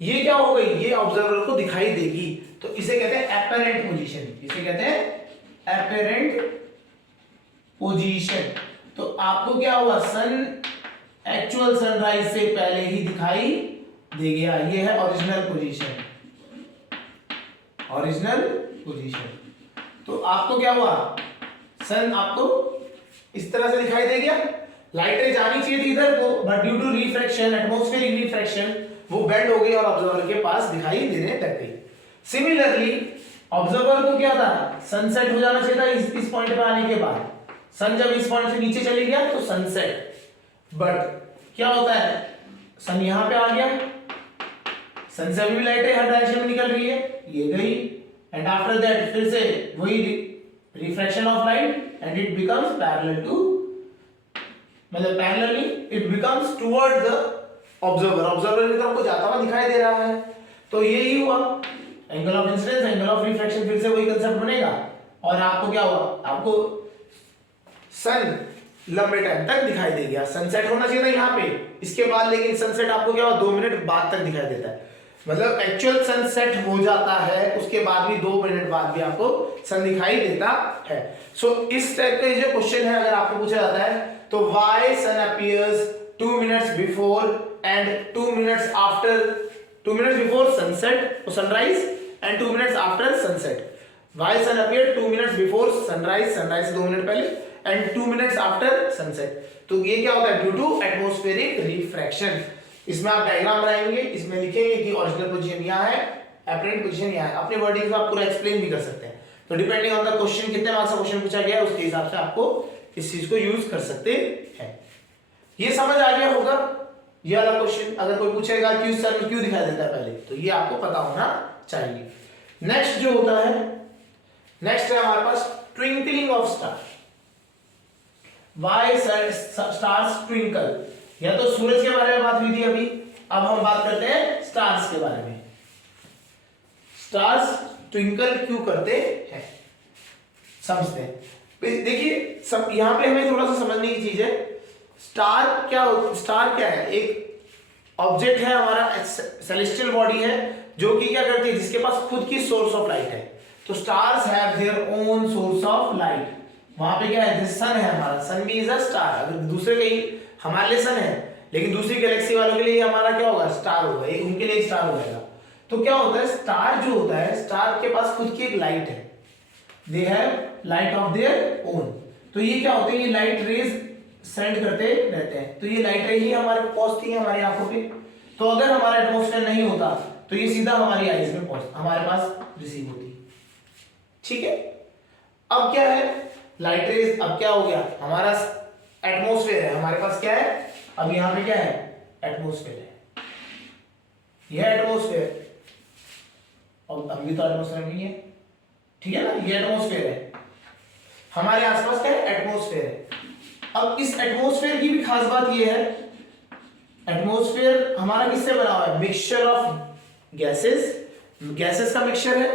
ये क्या हो गई, ये ऑब्जर्वर को दिखाई देगी, तो इसे कहते हैं एपरेंट पोजीशन, इसे कहते हैं एपरेंट पोजीशन। तो आपको क्या हुआ, सन एक्चुअल सनराइज से पहले ही दिखाई दे गया, ये है ओरिजिनल पोजीशन, ओरिजिनल पोजीशन। तो आपको क्या हुआ, सन आपको इस तरह से दिखाई दे गया, लाइटें जानी चाहिए थी इधर को, but due to refraction, atmospheric refraction, वो बेंड हो गई और ऑब्जर्वर के पास दिखाई देने लग गई। सिमिलरली ऑब्जर्वर को क्या था, सनसेट हो जाना चाहिए था इस पॉइंट पे आने के बाद, सन जब इस पॉइंट से नीचे चली गया तो सनसेट, बट क्या होता है, सन यहां पे आ गया, सन से भी लाइटें हर डायरेक्शन में निकल रही है, ये गई, एंड आफ्टर दैट फिर से वही refraction of light, and it becomes parallel to, मतलब parallelly it becomes toward the observer, observer की तरफ को जाता हुआ दिखाई दे रहा है। तो यही हुआ angle of incidence, angle of refraction, फिर से वही कांसेप्ट बनेगा, और आपको क्या हुआ, आपको सन लंबे टाइम तक दिखाई दे गया, सनसेट होना चाहिए था यहाँ पे, इसके बाद, लेकिन सनसेट आपको क्या हुआ, 2 मिनट बाद तक दिखाई देता है, मतलब एक्चुअल सनसेट हो जाता है, उसके बाद भी 2 मिनट बाद भी आपको सन दिखाई देता है। सो इस टाइप का जो क्वेश्चन है अगर आपको पूछा जाता है, तो why sun appears 2 minutes before and 2 minutes after, 2 minutes before sunset और sunrise and 2 minutes after sunset, why sun appear 2 minutes before sunrise, sunrise से 2 मिनट पहले, एंड 2 मिनट्स आफ्टर सनसेट। तो ये क्या होता है, ड्यू टू एटमॉस्फेरिक रिफ्रैक्शन। इसमें आप डायग्राम बनाएंगे, इसमें लिखेंगे कि ओरिजिनल पोजीशन यहाँ है, एपरेंट पोजीशन यहाँ है, अपने वर्डिंग से आप पूरा एक्सप्लेन भी कर सकते हैं। तो डिपेंडिंग ऑन द क्वेश्चन, कितने मार्क्स का क्वेश्चन पूछा गया है उसके हिसाब से आपको इस चीज को यूज कर सकते हैं। ये समझ आ गया होगा, ये वाला क्वेश्चन अगर कोई पूछेगा क्यों सन क्यों दिखाई देता है पहले, तो ये आपको पता होना चाहिए। नेक्स्ट जो होता है, नेक्स्ट है हमारे पास twinkling of star. Why stars twinkle, या तो सूरज के बारे में बात हुई थी अभी, अब हम बात करते हैं स्टार्स के बारे में। स्टार्स ट्विंकल क्यों करते हैं समझते हैं। देखिए सब यहां पे हमें थोड़ा सा समझने की चीज है, स्टार क्या है, एक ऑब्जेक्ट है हमारा, सेलेस्टियल बॉडी है जो कि क्या करती है, जिसके पास खुद की सोर्स ऑफ लाइट है। तो stars have their own source of light. वहां पे क्या है, जैसे सन है हमारा, सन भी इज अ स्टार। अगर दूसरे कहीं हमारे लिए सन है, लेकिन दूसरी गैलेक्सी वालों के लिए हमारा क्या होगा, स्टार होगा, ये उनके लिए स्टार हो जाएगा। तो क्या होता है, स्टार जो होता है, स्टार के पास खुद की एक लाइट है, they have light of their own. तो ये क्या होते हैं, ये लाइट रेज सेंड करते रहते हैं। तो ये लाइट रे ही हमारे पहुंचती है हमारी आंखों पे। तो अगर हमारा एटमॉस्फेयर नहीं होता तो ये सीधा हमारी आईज में हमारे पास रिसीव होती। ठीक है, अब क्या है, लाइट रेज, अब क्या हो गया, हमारा एटमॉस्फेयर है, हमारे पास क्या है, अब यहां पे क्या है, एटमॉस्फेयर है, यह एटमॉस्फेयर, और अभी तो एटमॉस्फेयर नहीं है, ठीक है ना, ये एटमॉस्फेयर है, हमारे आसपास क्या है, एटमॉस्फेयर है। अब इस एटमॉस्फेयर की भी खास बात ये है, एटमॉस्फेयर हमारा किससे बना हुआ है, मिक्सचर ऑफ गैसेस, गैसेस का मिक्सचर है,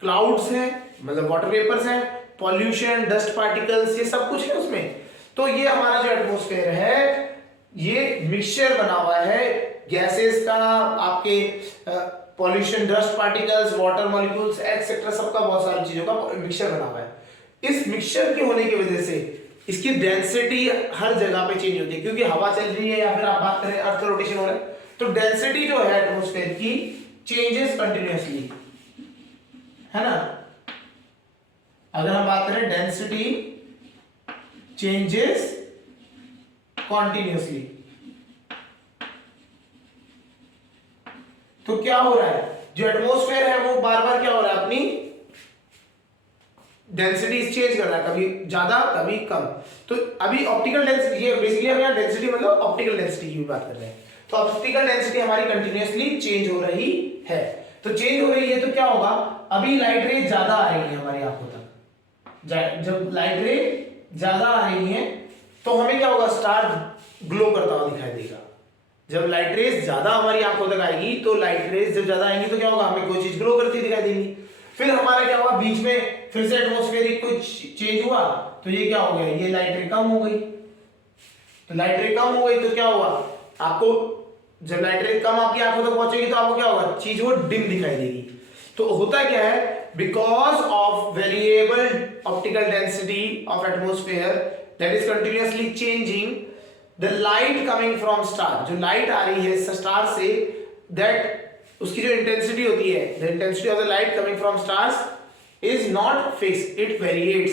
क्लाउड्स है, मतलब वाटर वेपर्स है, पॉल्यूशन, डस्ट पार्टिकल्स, ये सब कुछ है उसमें। तो ये हमारा जो एटमॉस्फेयर है, ये मिक्सचर बना हुआ है गैसेस का, आपके pollution, dust particles, water molecules etcetera, सबका, बहुत सारी चीजों का मिक्सचर बना हुआ है। इस मिक्सचर के होने की वजह से इसकी डेंसिटी हर जगह पे चेंज होती है, क्योंकि हवा चल रही है या फिर आप बात करें अर्थ का रोटेशन हो रहा है, तो डेंसिटी जो है एटमॉस्फेयर की चेंजेस कंटिन्यूअसली, है ना। अगर हम बात करें डेंसिटी चेंजेस कॉन्टिन्यूअसली, तो क्या हो रहा है, जो एटमॉस्फेयर है वो बार बार क्या हो रहा है, अपनी डेंसिटी चेंज कर रहा है, कभी ज्यादा कभी कम। तो अभी ऑप्टिकल डेंसिटी, ये बेसिकली हम यहाँ डेंसिटी मतलब ऑप्टिकल डेंसिटी की बात कर रहे हैं। तो ऑप्टिकल डेंसिटी हमारी कंटिन्यूअसली चेंज हो रही है। तो चेंज हो रही है तो क्या होगा, अभी लाइट रे ज्यादा आ रही है हमारी आंखों तक, जब लाइट रे ज्यादा आ रही है तो हमें क्या होगा, स्टार ग्लो करता हुआ दिखाई देगा। जब लाइट रेज ज्यादा हमारी आंखों तक आएगी, तो लाइट रेज जब ज्यादा आएंगी तो क्या होगा, हमें कोई चीज ग्लो करती दिखाई देगी। फिर हमारा क्या हुआ, बीच में फिर से एटमॉस्फेरिक कुछ चेंज हुआ, तो ये क्या हो गया, ये लाइट रे कम हो गई। तो लाइट रे कम हो गई तो क्या हुआ, आपको जब लाइट रे कम आपकी आंखों तक पहुंचेगी तो आपको क्या होगा, चीज वो डिम दिखाई देगी। तो होता क्या है, because of variable optical density of atmosphere that is continuously changing, the light coming from star, जो लाइट आ रही है स्टार से, दैट उसकी जो इंटेंसिटी होती है, the intensity of the light coming from stars is not fix, it variates.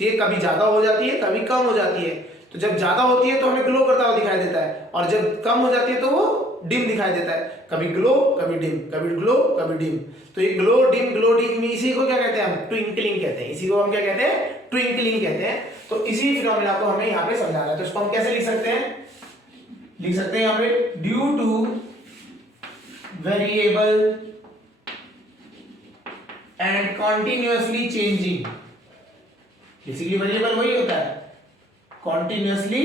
ये कभी ज्यादा हो जाती है, कभी कम हो जाती है। तो जब ज्यादा होती है तो हमें ग्लो करता हुआ दिखाई देता है, और जब कम हो जाती है तो वो डिम दिखाई देता है, कभी ग्लो कभी डिम, कभी ग्लो कभी डिम। तो ये ग्लो डिम में, इसी को क्या कहते हैं हम, ट्विंकलिंग कहते हैं, इसी को हम क्या कहते हैं, ट्विंकलिंग कहते हैं। तो इसी फिनोमेना को हमें यहाँ पे समझाना है। तो इसको हम कैसे लिख सकते हैं, लिख सकते हैं यहाँ पे, due two variable and continuously changing, basically variable वही होता है, continuously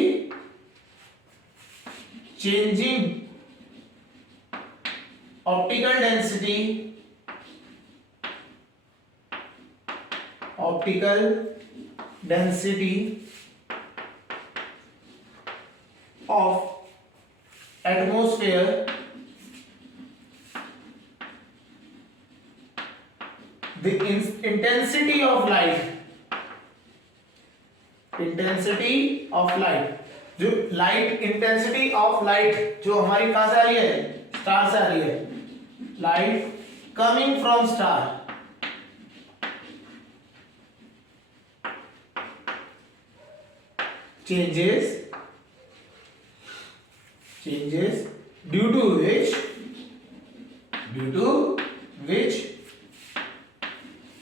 changing optical density, optical density of atmosphere, the intensity of light, intensity of light, जो लाइट, इंटेंसिटी ऑफ लाइट जो हमारी कहां से आ रही है, स्टार से आ रही है, light coming from star, changes due to which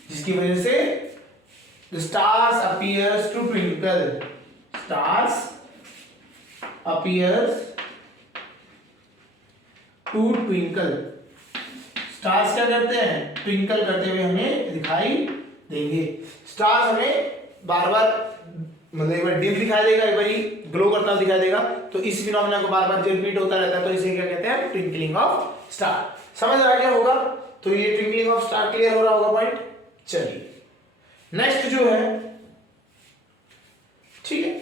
जिसकी वजह से the stars appears to twinkle, stars appears to twinkle, stars क्या करते हैं, ट्विंकल करते हुए हमें दिखाई देंगे। स्टार्स हमें बार बार, मतलब एक बार डिम दिखाई देगा, एक बार ग्लो करता हुआ दिखाई देगा। तो इस फिनोमेना को बार बार जो रिपीट होता रहता है तो इसे क्या कहते हैं, ट्विंकलिंग ऑफ स्टार। समझ आ गया होगा, तो ये ट्विंकलिंग ऑफ स्टार क्लियर हो रहा होगा पॉइंट। चलिए नेक्स्ट जो है, ठीक है,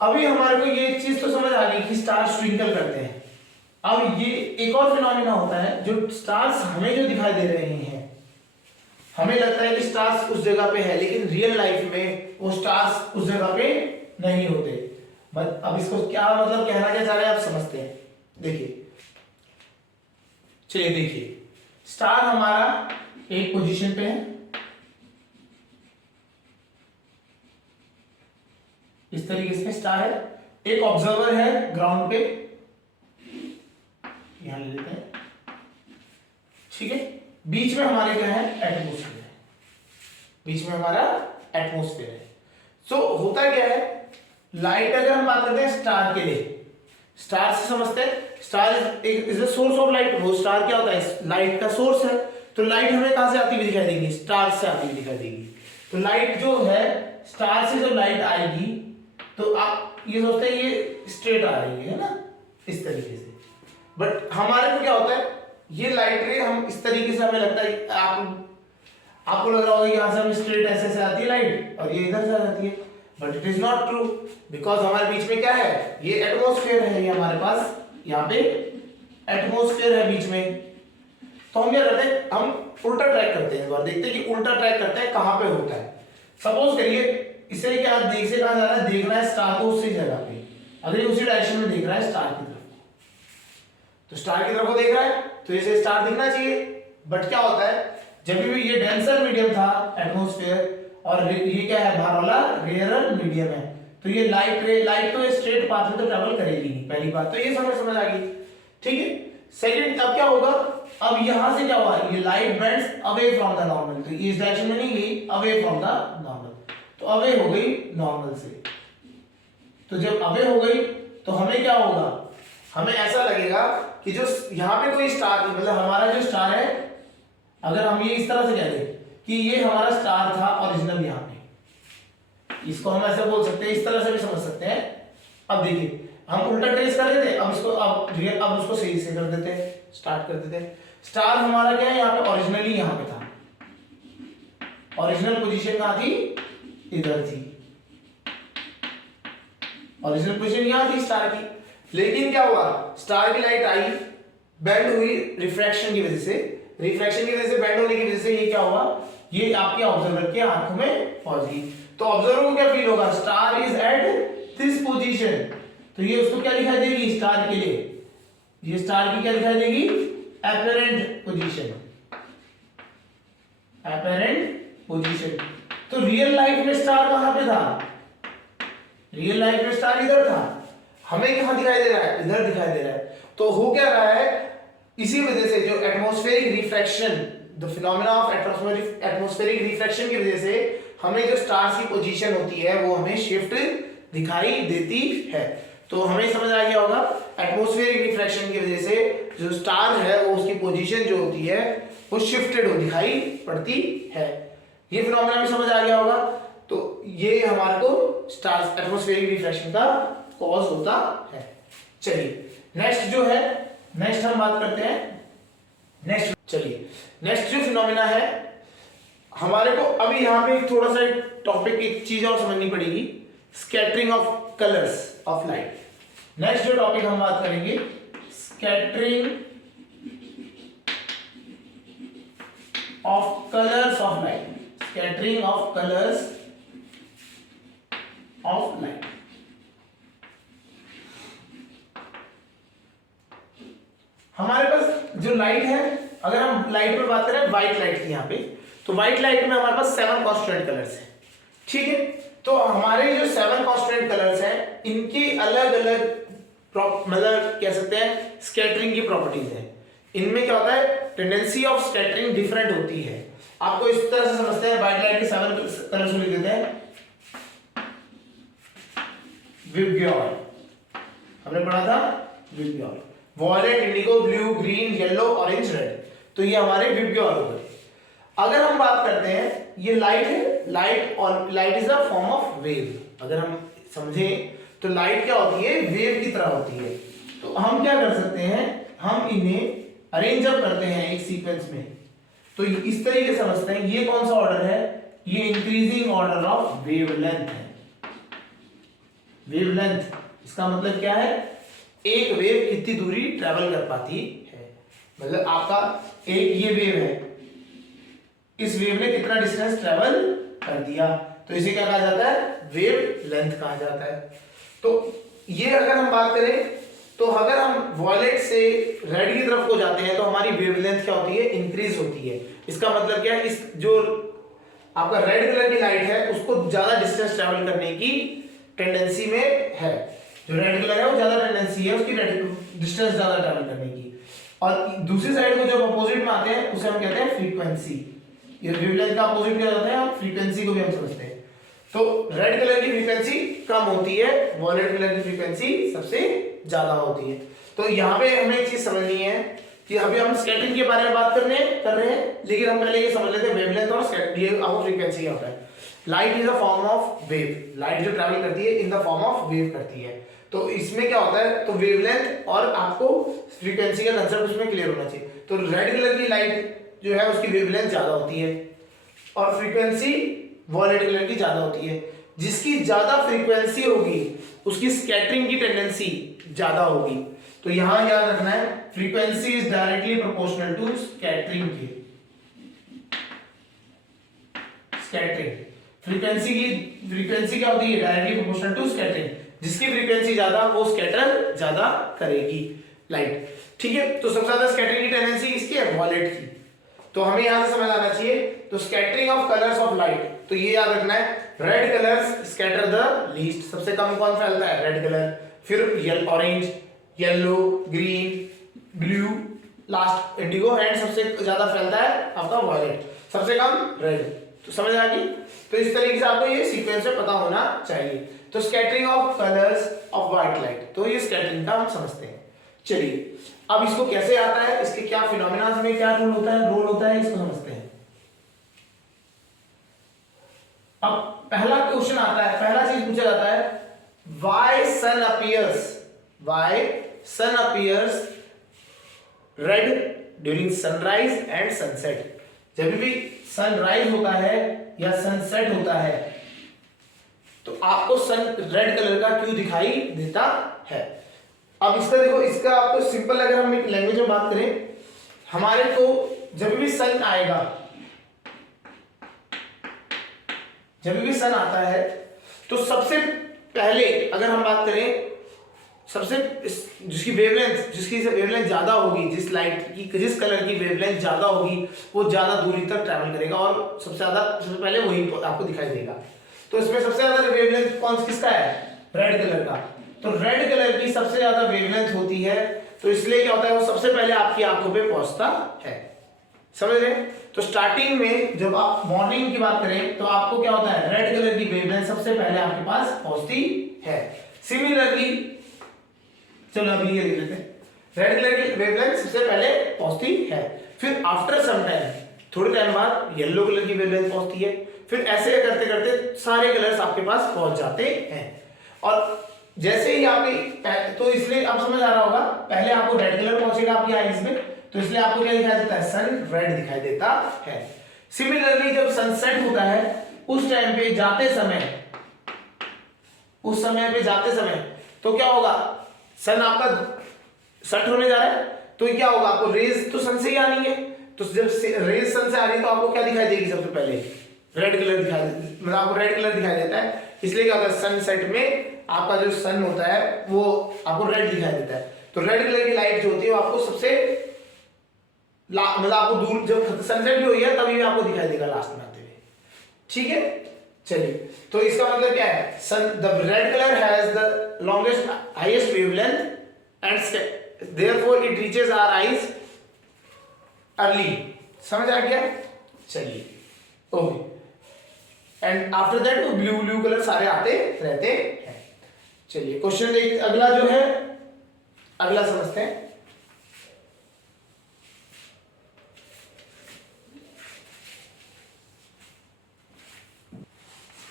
अभी हमारे को ये चीज तो समझ आ गई कि स्टार्स ट्विंकल करते हैं। अब ये एक और फिनोमिना होता है, जो स्टार्स हमें जो दिखाई दे रहे हैं, हमें लगता है कि स्टार्स उस जगह पे है, लेकिन रियल लाइफ में वो स्टार्स उस जगह पे नहीं होते। बट अब इसको क्या मतलब कहना क्या चाह रहे हैं आप समझते हैं। देखिए, चलिए देखिए, स्टार हमारा एक पोजीशन पे है, इस तरीके से स्टार है, एक ऑब्जर्वर है ग्राउंड पे, यहां ले लेते हैं, ठीक है। बीच में हमारे क्या है, एटमॉस्फेयर है, बीच में हमारा एटमॉस्फेयर है। सो होता क्या है, लाइट अगर हम बात करते हैं स्टार के लिए, स्टार से समझते हैं, star is the source of light. वो स्टार क्या होता है, लाइट का सोर्स है। तो लाइट हमें कहां से आती हुई दिखाई देगी, स्टार से आती हुई दिखाई देगी। तो लाइट जो है, स्टार से जब लाइट आएगी तो आप ये सोचते हैं ये स्ट्रेट आ रही है ना, इस तरीके से। बट हमारे को क्या होता है, ये लाइट रे हम इस तरीके से, हमें लगता है आपको लग रहा होगा यहाँ से हम स्ट्रेट ऐसे से आती है लाइट और ये इधर से आ जाती है, but it is not true, because हमारे बीच में क्या है, ये एटमॉस्फेयर है, ये हमारे पास यहाँ पे एटमॉस्फेयर है बीच में। तो हम क्या करते हैं, हम उल्टा ट्रैक करते हैं, देखते हैं कि उल्टा ट्रैक करते हैं कहाँ पे होता है। सपोज करिए इसे क्या देख से कहाँ जा रहा है, देखना है स्टार को उसी जगह पे, अगर ये उसी डायरेक्शन में देख रहा है स्टार की तरफ, तो स्टार की तरफ को देख रहा है तो इसे स्टार दिखना चाहिए। बट क्या होता है, जब भी ये डेंसर मीडियम था एटमॉस्फेयर, और ये क्या है, बाहर वाला रेयरर मीडियम है, तो ये लाइट तो स्ट्रेट पाथ में तो ट्रेवल करेगी नहीं, पहली बात तो ये समझ आ गई, ठीक है। सेकंड, अब क्या होगा, अब यहां से क्या हुआ, ये light bends away from the normal, तो इस डायरेक्शन में नहीं गई, अवे फ्रॉम द नॉर्मल, तो अवे हो गई नॉर्मल से। तो जब अवे हो गई तो हमें क्या होगा, हमें ऐसा लगेगा कि जो यहाँ पे कोई स्टार, मतलब हमारा जो स्टार है, अगर हम ये इस तरह से कह दें कि ये हमारा स्टार था ओरिजिनल यहाँ पे, इसको हम ऐसे बोल सकते हैं, इस तरह से भी समझ सकते हैं। अब देखिए, हम उल्टा ट्रेस कर रहे थे, अब इसको अब उसको सही से कर देते हैं, स्टार्ट कर देते हैं। स्टार हमारा क्या है, यहाँ पे ओरिजिनली यहाँ पे था, ओरिजिनल पोजीशन कहाँ थी, इधर थी, ओरिजिनल पोजीशन यहाँ थी स्टार की। लेकिन क्या हुआ, स्टार की लाइट आई, बेंड हुई रिफ्रैक्शन की वजह से, रिफ्रैक्शन की वजह से, बेंड होने की वजह से ये क्या हुआ, ये आपके ऑब्जर्वर के आंखों में पहुंच गई। तो ऑब्जर्वर को क्या फील होगा, star is at this position, तो ये उसको क्या दिखाई देगी, स्टार के लिए ये स्टार की क्या दिखाई देगी, एपरेंट पोजीशन, एपरेंट पोजीशन। तो रियल लाइफ में स्टार कहां पे था, रियल लाइफ में स्टार इधर था, हमें कहां दिखाई दे रहा है, इधर दिखाई दे रहा है। तो हो क्या रहा है, इसी वजह से जो atmospheric refraction, the phenomena of atmospheric refraction की वजह से हमें जो स्टार्स की पोजीशन होती है वो हमें शिफ्ट दिखाई देती है। तो हमें समझ आ गया होगा, एटमॉस्फेरिक रिफ्रैक्शन की वजह से जो स्टार है वो उसकी पोजीशन जो होती है वो शिफ्टेड हो दिखाई पड़ती है। ये फिनोमेना भी समझ आ गया होगा। तो ये हमारे को स्टार्स एटमॉस्फेरिक रिफ्रैक्शन का कॉज होता है। चलिए नेक्स्ट जो है, नेक्स्ट हम बात करते हैं, नेक्स्ट जो फिनोमेना है हमारे को, अभी यहाँ पे थोड़ा सा टॉपिक, एक चीज और समझनी पड़ेगी, scattering of colours of light. Next जो टॉपिक हम बात करेंगे, scattering of colours of light, scattering of colours of light. हमारे पास जो लाइट है, अगर हम लाइट में बात करें, व्हाइट लाइट की यहाँ पे, तो व्हाइट लाइट में हमारे पास 7 कॉन्स्टेंट कलर्स हैं, ठीक है। तो हमारे जो 7 कॉन्स्टेंट कलर्स हैं, इनकी अलग अलग मतलब कह सकते हैं स्कैटरिंग की प्रॉपर्टीज है। इनमें क्या होता है, टेंडेंसी ऑफ स्कैटरिंग डिफरेंट होती है। आपको इस तरह से समझते हैं, व्हाइट लाइट के 7 कलर्स को लिख देते हैं, विबग्योर, हमने पढ़ा था VIBGYOR, violet, indigo, blue, green, yellow, orange, red, तो ये हमारे विबग्योर हो गए। अगर हम बात करते हैं, ये लाइट है, light is a form of wave. अगर हम समझें तो लाइट क्या होती है, वेव की तरह होती है। तो हम क्या कर सकते हैं, हम इन्हें अरेंज अप करते हैं एक सीक्वेंस में, तो इस तरीके से समझते हैं, ये कौन सा ऑर्डर है, ये इंक्रीजिंग ऑर्डर ऑफ वेवलेंथ है। वेवलेंथ इसका मतलब क्या है, एक वेव कितनी दूरी ट्रेवल कर पाती है। मतलब आपका एक ये वेव है, इस वेव ने कितना डिस्टेंस ट्रेवल कर दिया, तो इसे क्या कहा जाता है, वेव लेंथ कहा जाता है। तो ये अगर हम बात करें तो अगर हम वॉयलेट से रेड की तरफ को जाते हैं तो हमारी वेवलेंथ क्या होती है, इंक्रीज होती है। इसका मतलब क्या है, इस जो आपका रेड कलर की लाइट है उसको ज्यादा डिस्टेंस ट्रेवल करने की टेंडेंसी में है, जो रेड कलर है वो ज्यादा टेंडेंसी है उसकी डिस्टेंस ज्यादा ट्रेवल करने की। और दूसरी साइड को जब अपोजिट में आते हैं उसे हम कहते हैं फ्रीक्वेंसी। ये वेवलेंथ का अपोजिट क्या होता है, हम फ्रीक्वेंसी को भी हम समझते हैं। तो रेड कलर की फ्रीक्वेंसी कम होती है, वॉयलेट कलर की फ्रीक्वेंसी सबसे ज्यादा होती है। तो यहाँ पे हमें एक चीज समझनी है कि अभी हम स्कैटरिंग के बारे में बात कर रहे हैं, लेकिन हम पहले ये समझ लेते हैं वेवलेंथ और ये फ्रीक्वेंसी क्या होता है। Light is a form of wave, light जो ट्रैवल करती है in the form of wave करती है। तो इसमें क्या होता है, तो वेवलेंथ और आपको फ्रीक्वेंसी का कंसेप्ट उसमें क्लियर होना चाहिए। तो रेड कलर की लाइट जो है उसकी वेवलेंथ ज्यादा होती है और फ्रीक्वेंसी वॉयलेट कलर की ज्यादा होती है। जिसकी ज्यादा फ्रीक्वेंसी होगी उसकी स्कैटरिंग की टेंडेंसी ज्यादा होगी। तो यहां याद रखना है, frequency is directly proportional to scattering की। स्कैटरिंग फ्रीक्वेंसी क्या होती है, डायरेक्टली प्रोपोर्शनल टू स्कैटरिंग। जिसकी फ्रीक्वेंसी ज्यादा वो स्कैटर ज्यादा करेगी लाइट, ठीक है। तो सबसे ज्यादा स्कैटरिंग की टेंडेंसी इसकी है वॉयलेट की। तो हमें यहां से समझ आना चाहिए, तो scattering of colours of light, तो ये याद रखना है, red colours scatter the least, सबसे कम कौन फैलता है, रेड कलर, फिर orange, yellow, green, blue, last Indigo, and सबसे ज्यादा फैलता है आपका वॉयलेट, सबसे कम रेड। तो समझ आ गई। तो इस तरीके से आपको ये सीक्वेंस में पता होना चाहिए। तो scattering of colours of white light, तो ये स्कैटरिंग का हम समझते हैं। चलिए अब इसको कैसे आता है, इसके क्या फिनोमेना में क्या रोल होता है इसको समझते हैं। अब पहला क्वेश्चन आता है, पहला चीज पूछा जाता है, why sun appears red during sunrise and sunset. जब भी सनराइज होता है या सनसेट होता है तो आपको सन रेड कलर का क्यों दिखाई देता है। अब इसका देखो, इसका आपको सिंपल अगर हम एक लैंग्वेज में बात करें, हमारे को जब भी सन आएगा, जब भी सन आता है तो सबसे पहले अगर हम बात करें, सबसे जिसकी वेवलेंथ ज्यादा होगी, जिस लाइट की जिस कलर की वेवलेंथ ज्यादा होगी वो ज्यादा दूरी तक ट्रैवल करेगा और सबसे पहले वही आपको दिखाई देगा। तो इसमें सबसे ज्यादा वेवलेंथ किसका है, रेड कलर का। तो रेड कलर की सबसे ज्यादा वेवलेंथ होती है, तो इसलिए क्या होता है, वो सबसे पहले आपकी आंखों पे पहुंचता है। समझ रहे। तो स्टार्टिंग में जब आप मॉर्निंग की बात करें तो आपको क्या होता है, रेड कलर की वेवलेंथ सबसे पहले आपके पास पहुंचती है। सिमिलरली चलो अभी ये देख लेते हैं, रेड कलर की वेवलेंथ सबसे पहले पहुंचती है, फिर आफ्टर सम टाइम, थोड़े टाइम बाद येलो कलर की वेवलेंथ पहुंचती है, फिर ऐसे करते करते सारे कलर्स आपके पास पहुंच जाते हैं। और जैसे ही आपके, तो इसलिए आप समझ आ रहा होगा, पहले आपको रेड कलर पहुंचेगा आपकी आईज में, तो इसलिए आपको क्या दिखाई देता है, सन रेड दिखाई देता है। सिमिलरली जब सनसेट होता है उस टाइम पे जाते समय तो क्या होगा, सन आपका सेट होने जा रहा है, तो क्या होगा, आपको रेज तो सन से ही आनी है। तो जब रेज सन से आ रही है तो आपको क्या दिखाई देगी, सबसे पहले रेड कलर दिखाई, मतलब आपको रेड कलर दिखाई देता है। इसलिए क्या होता है, सनसेट में आपका जो सन होता है वो आपको रेड दिखाई देता है। तो रेड कलर की लाइट जो होती है वो आपको सबसे मतलब आपको दूर, जब सनसेट भी हुई है तभी भी आपको दिखाई देगा लास्ट में आते हुए, ठीक है। चलिए, तो इसका मतलब क्या है, sun the red colour has the longest highest wavelength and therefore it reaches our eyes early. समझ आ गया। चलिए okay, and after that blue colour सारे आते रहते हैं। चलिए क्वेश्चन एक अगला जो है, अगला समझते हैं।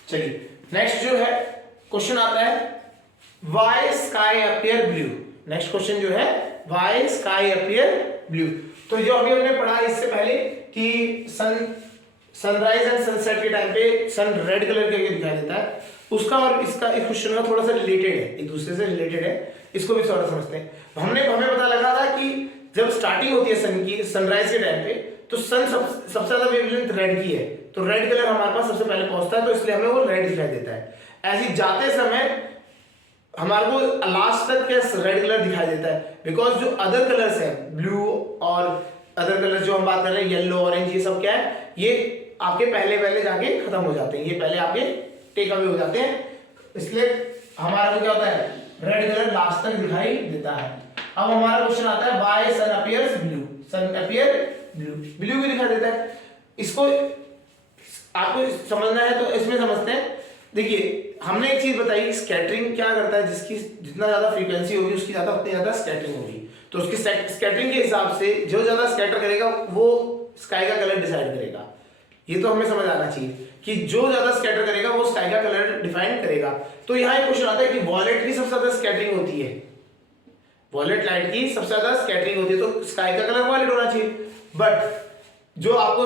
चलिए नेक्स्ट जो है क्वेश्चन आता है, why sky appear blue. Next question जो है, व्हाई स्काई अपीयर ब्लू। तो जो अभी हमने पढ़ा इससे पहले कि सनराइज एंड सनसेट के टाइम पे सन रेड कलर का दिखाई देता है, उसका और इसका इस क्वेश्चन का थोड़ा सा रिलेटेड है, एक दूसरे से रिलेटेड है, इसको भी थोड़ा समझते हैं। हमें पता लगा था कि जब स्टार्टिंग होती है सन की, सनराइज के टाइम पे, तो सन सबसे ज्यादा वेवलेंथ रेड की है, तो रेड कलर हमारे पास सबसे पहले पहुंचता है, तो इसलिए हमें वो रेड दिखाई देता है। ऐसे जाते समय हमारे को लास्ट तक क्या रेड कलर दिखाई देता है, बिकॉज जो अदर कलर्स है, ब्लू और अदर कलर्स जो हम बात कर रहे हैं, येलो, ऑरेंज, ये सब क्या है, ये आपके पहले जाके खत्म हो जाते हैं, ये पहले आपके टेक अवे हो जाते हैं, इसलिए हमारा को क्या होता है, रेड कलर लास्ट तक दिखाई देता है। अब हमारा क्वेश्चन आता है why sun appears blue, sun appear blue, blue भी दिखा देता है। इसको आपको समझना है तो इसमें समझते हैं। देखिए हमने एक चीज बताई, स्कैटरिंग क्या करता है, जिसकी जितना ज्यादा फ्रीक्वेंसी होगी उसकी ज्यादा उतनी ज्यादा स्कैटरिंग होगी, तो उसकी स्कैटरिंग के हिसाब से जो ज्यादा स्कैटर करेगा वो स्काई का कलर डिसाइड करेगा। ये तो हमें समझ आना चाहिए कि जो ज्यादा स्कैटर करेगा वो स्काई का कलर डिफाइन करेगा। तो यहाँ एक क्वेश्चन आता है कि वॉलेट की सबसे ज्यादा स्कैटरिंग होती है, वॉलेट लाइट की सबसे ज्यादा स्कैटरिंग होती है, तो स्काई का कलर वॉलेट होना चाहिए। बट जो आपको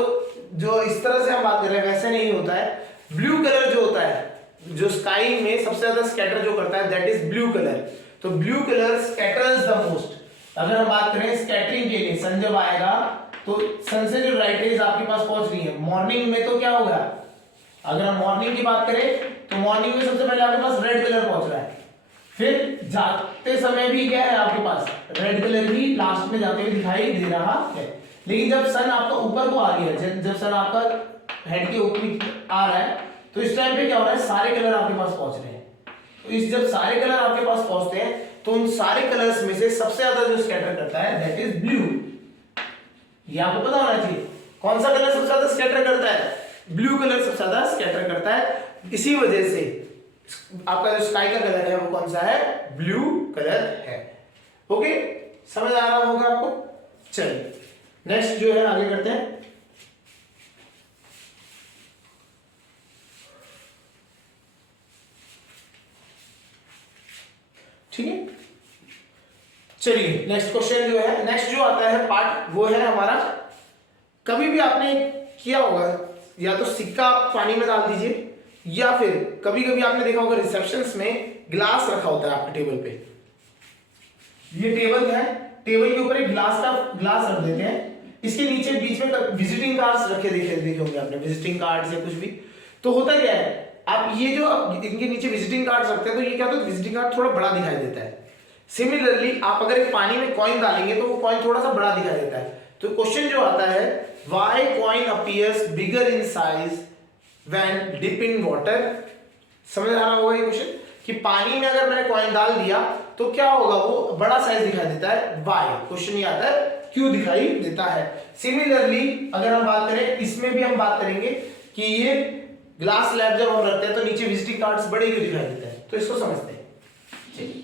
जो इस तरह से हम बात कर रहे हैं वैसे नहीं होता है। ब्लू कलर जो होता है, जो स्काई में सबसे ज्यादा स्कैटर जो करता है, दैट इज ब्लू कलर। तो blue colour scatters the most. अगर हम बात करें स्कैटरिंग के लिए, सन जब आएगा तो सन से जो लाइट रेज आपके पास पहुंच रही है मॉर्निंग में, तो क्या होगा, अगर हम मॉर्निंग की बात करें तो मॉर्निंग में सबसे पहले आपके पास रेड कलर पहुंच रहा है, फिर जाते समय भी क्या है आपके पास रेड कलर ही लास्ट में जाते हुए दिखाई दे रहा है। लेकिन जब सन आपका ऊपर को आ गया, जब सन आपका हेड के ऊपर आ रहा है, तो इस टाइम पे क्या हो रहा है, सारे कलर आपके पास पहुंच रहे हैं। तो इस जब सारे कलर आपके पास पहुंचते हैं तो उन सारे कलर्स में से सबसे ज्यादा जो स्कैटर करता है दैट इज ब्लू। ये आपको पता होना चाहिए कौन सा कलर सबसे ज्यादा स्कैटर करता है, ब्लू कलर सबसे ज्यादा स्कैटर करता है। इसी वजह से आपका जो स्काई का कलर है वो कौन सा है, ब्लू कलर है। ओके, समझ आ रहा होगा आपको। चलिए नेक्स्ट जो है आगे करते हैं। ठीक है, चलिए नेक्स्ट क्वेश्चन जो है, नेक्स्ट जो आता है पार्ट वो है हमारा, कभी भी आपने किया होगा या तो सिक्का आप पानी में डाल दीजिए, या फिर कभी कभी आपने देखा होगा रिसेप्शंस में गिलास रखा होता है आपके टेबल पे। ये टेबल है, टेबल के ऊपर एक ग्लास रख देते हैं, इसके नीचे बीच में विजिटिंग कार्ड्स देखे होंगे आपने, विजिटिंग कार्ड्स या कुछ भी। तो होता क्या है, आप ये जो इनके नीचे विजिटिंग कार्ड्स रखते हैं तो ये क्या होता है, विजिटिंग कार्ड थोड़ा बड़ा दिखाई देता है। सिमिलरली आप अगर एक पानी में कॉइन डालेंगे तो वो कॉइन थोड़ा सा बड़ा दिखाई देता है। तो क्वेश्चन जो आता है, why coin appears bigger in size when dip in water. समझ आ रहा होगा ये क्वेश्चन कि पानी में अगर मैंने कॉइन डाल दिया तो क्या होगा, वो बड़ा साइज दिखाई देता है। व्हाई क्वेश्चन ये आता है, क्यों दिखाई देता है। सिमिलरली अगर हम बात करें, इसमें भी हम बात करेंगे कि ये ग्लास स्लैब जब हम रखते हैं तो नीचे विजिटिंग कार्ड्स बड़े क्यों दिखाई देते हैं, तो इसको समझते हैं। चलिए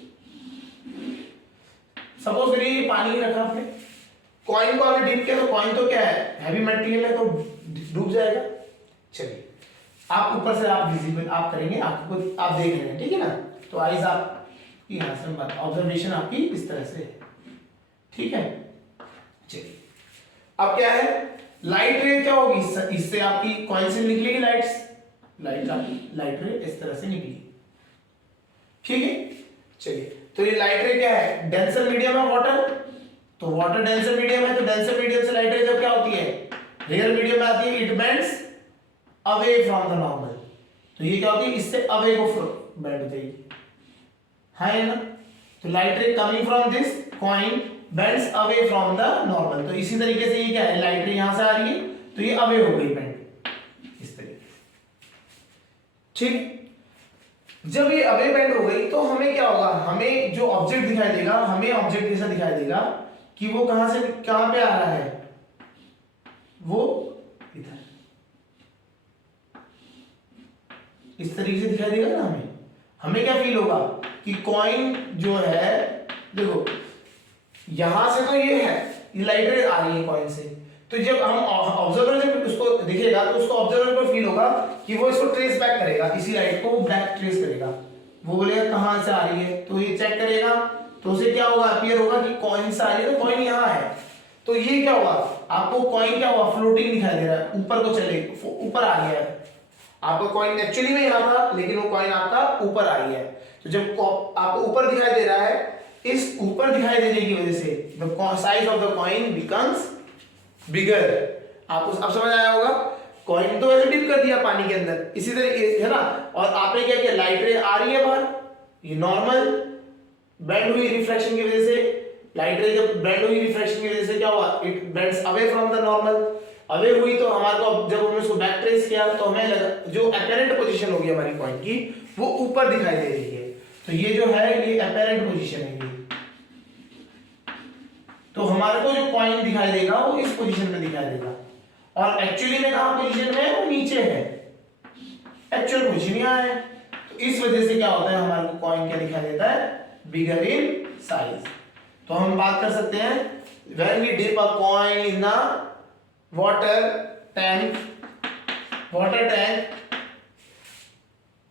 सपोज करिए पानी रखा आपने, कॉइन को आपने डीप किया, तो कॉइन तो क्या है, हैवी मटेरियल है तो डूब जाएगा। चलिए आप ऊपर से आप विजिबल आप करेंगे, आपको आप देख रहे हैं, ठीक है ना। तो आइज आप यहाँ से बात, ऑब्जर्वेशन आपकी इस तरह से, ठीक है। चलिए अब क्या है, लाइट रे क्या होगी, इससे आपकी कॉइन से निकलेगी लाइट रे इस तरह से निकली, ठीक है। चलिए तो ये लाइट रे क्या है, डेंसर मीडियम है वाटर, तो वाटर डेंसर मीडियम है, तो डेंसर मीडियम से लाइट रे जब क्या होती है, रेयर मीडियम में आती है, it bends away from the normal. तो ये क्या होती है, इससे अवे को बेंड हो जाएगी, है ना। तो light ray coming from this coin bends away from the normal. तो इसी तरीके से ये क्या है, लाइट रे यहां से आ रही है तो ये अवे हो गई बेंड, इस तरीके से, ठीक। जब ये अवे बेंड हो गई तो हमें क्या होगा, हमें जो ऑब्जेक्ट दिखाई देगा, हमें ऑब्जेक्ट कैसा दिखाई देगा कि वो कहां से कहां पे आ रहा है, वो इधर इस तरीके से दिखाई देगा ना। हमें क्या फील होगा कि कॉइन जो है, देखो यहां से तो ये है, ये लाइट रे आ रही है कॉइन से, तो जब हम ऑब्जर्वर जब उसको दिखेगा तो उसको ऑब्जर्वर को फील होगा कि वो इसको ट्रेस बैक करेगा, इसी लाइट को वो बैक ट्रेस करेगा, वो बोलेगा कहां से आ रही है, तो ये चेक करेगा, तो उसे क्या होगा, अपीयर होगा कि कॉइन से आ रही है, तो कॉइन यहां है। तो ये क्या हुआ, आपको कॉइन क्या हुआ, फ्लोटिंग दिखाई दे रहा है, ऊपर को चले, ऊपर आ गया है। आपका कॉइन एक्चुअली में यहां था लेकिन वो कॉइन आपका ऊपर आ गया है। तो जब आपको ऊपर दिखाई दे रहा है इस ऊपर दिखाई देने की वजह से the size of the coin becomes bigger. आपको अब समझ आया होगा, कॉइन तो ऐसे डिप कर दिया पानी के अंदर, इसी तरह है ना, और आपने क्या किया, लाइट रे आ रही है बाहर, ये नॉर्मल बेंड हुई रिफ्लेक्शन की वजह से, लाइट रे जब बेंड हुई रिफ्लेक्शन की वजह से क्या हुआ, it bends away from the normal, away हुई तो हमारे को जब हमने उसको बैक ट्रेस किया तो हमें लगा जो अपैरेंट पोजीशन होगी हमारी कॉइन की वो ऊपर दिखाई दे रही है, तो ये जो है ये अपैरेंट पोजीशन है ये, तो हमारे को जो कॉइन दिखाई देगा वो इस पोजीशन पे दिखाई देगा, और एक्चुअली में कहां पोजीशन में वो नीचे है, एक्चुअल पोजीशन यहां है, तो इस वजह से क्या होता है हमारे को कॉइन क्या दिखाई देता है, बिगर इन साइज। तो हम बात कर सकते हैं when we dip a coin in a water tank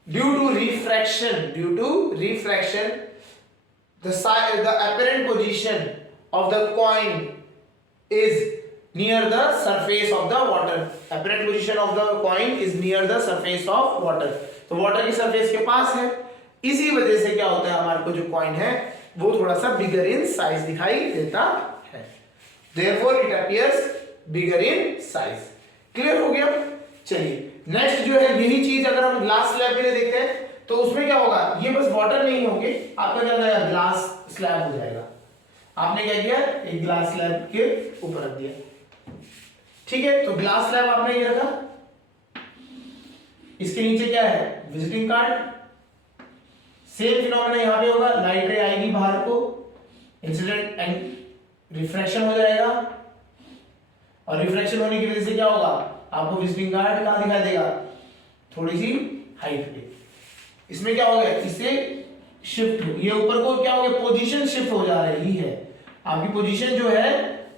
due to refraction the apparent position of the coin is near the surface of the water, apparent position of the coin is near the surface of water, तो water की surface के पास है, इसी वजह से क्या होता है हमारे को जो coin है वो थोड़ा सा bigger in size दिखाई देता है, therefore it appears bigger in size. Clear हो गया। चलिए नेक्स्ट जो है यही चीज अगर हम ग्लास स्लैब के लिए देखते हैं तो उसमें क्या होगा, ये बस वाटर नहीं होंगे, आपका क्या हो जाएगा, ग्लास स्लैब हो जाएगा। आपने क्या किया, एक ग्लास स्लैब के ऊपर रख दिया, ठीक है, तो ग्लास स्लैब आपने ये रखा, इसके नीचे क्या है, विजिटिंग कार्ड, सेम फिनोमेना यहां पे होगा, लाइट रे आएगी बाहर को, इंसिडेंट एंड रिफ्रैक्शन हो जाएगा, और रिफ्लेक्शन होने की वजह से क्या होगा, आपको विजिटिंग कार्ड कहां दिखाई देगा, थोड़ी सी हाइट पे, इसमें क्या हो गया, इससे शिफ्ट हो, ये ऊपर को क्या हो गया, पोजीशन शिफ्ट हो जा रही है, आपकी पोजीशन जो है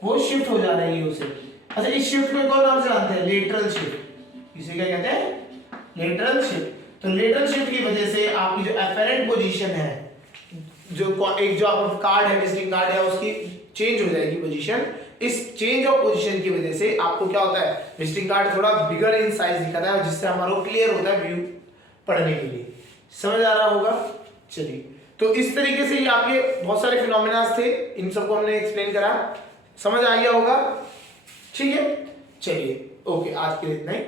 वो शिफ्ट हो जा रही है उसे। अच्छा, इस शिफ्ट को एक और नाम से जानते हैं, लेटरल शिफ्ट, इसे क्या कहते हैं, लेटरल शिफ्ट। तो लेटरल शिफ्ट की वजह से आपकी जो अपैरेंट पोजीशन है, जो एक जो आपका कार्ड है, विजिटिंग कार्ड है, उसकी चेंज हो जाएगी पोजीशन, इस चेंज ऑफ पोजीशन की वजह से आपको क्या होता है, विजिटिंग कार्ड थोड़ा बिगर इन साइज दिखाता है, जिससे हमारा क्लियर होता है व्यू पढ़ने के लिए। समझ आ रहा होगा। चलिए, तो इस तरीके से ये आपके बहुत सारे फिनोमेनास थे, इन सबको हमने एक्सप्लेन करा, समझ आ गया होगा, ठीक है। चलिए ओके, आज के लिए इतना ही।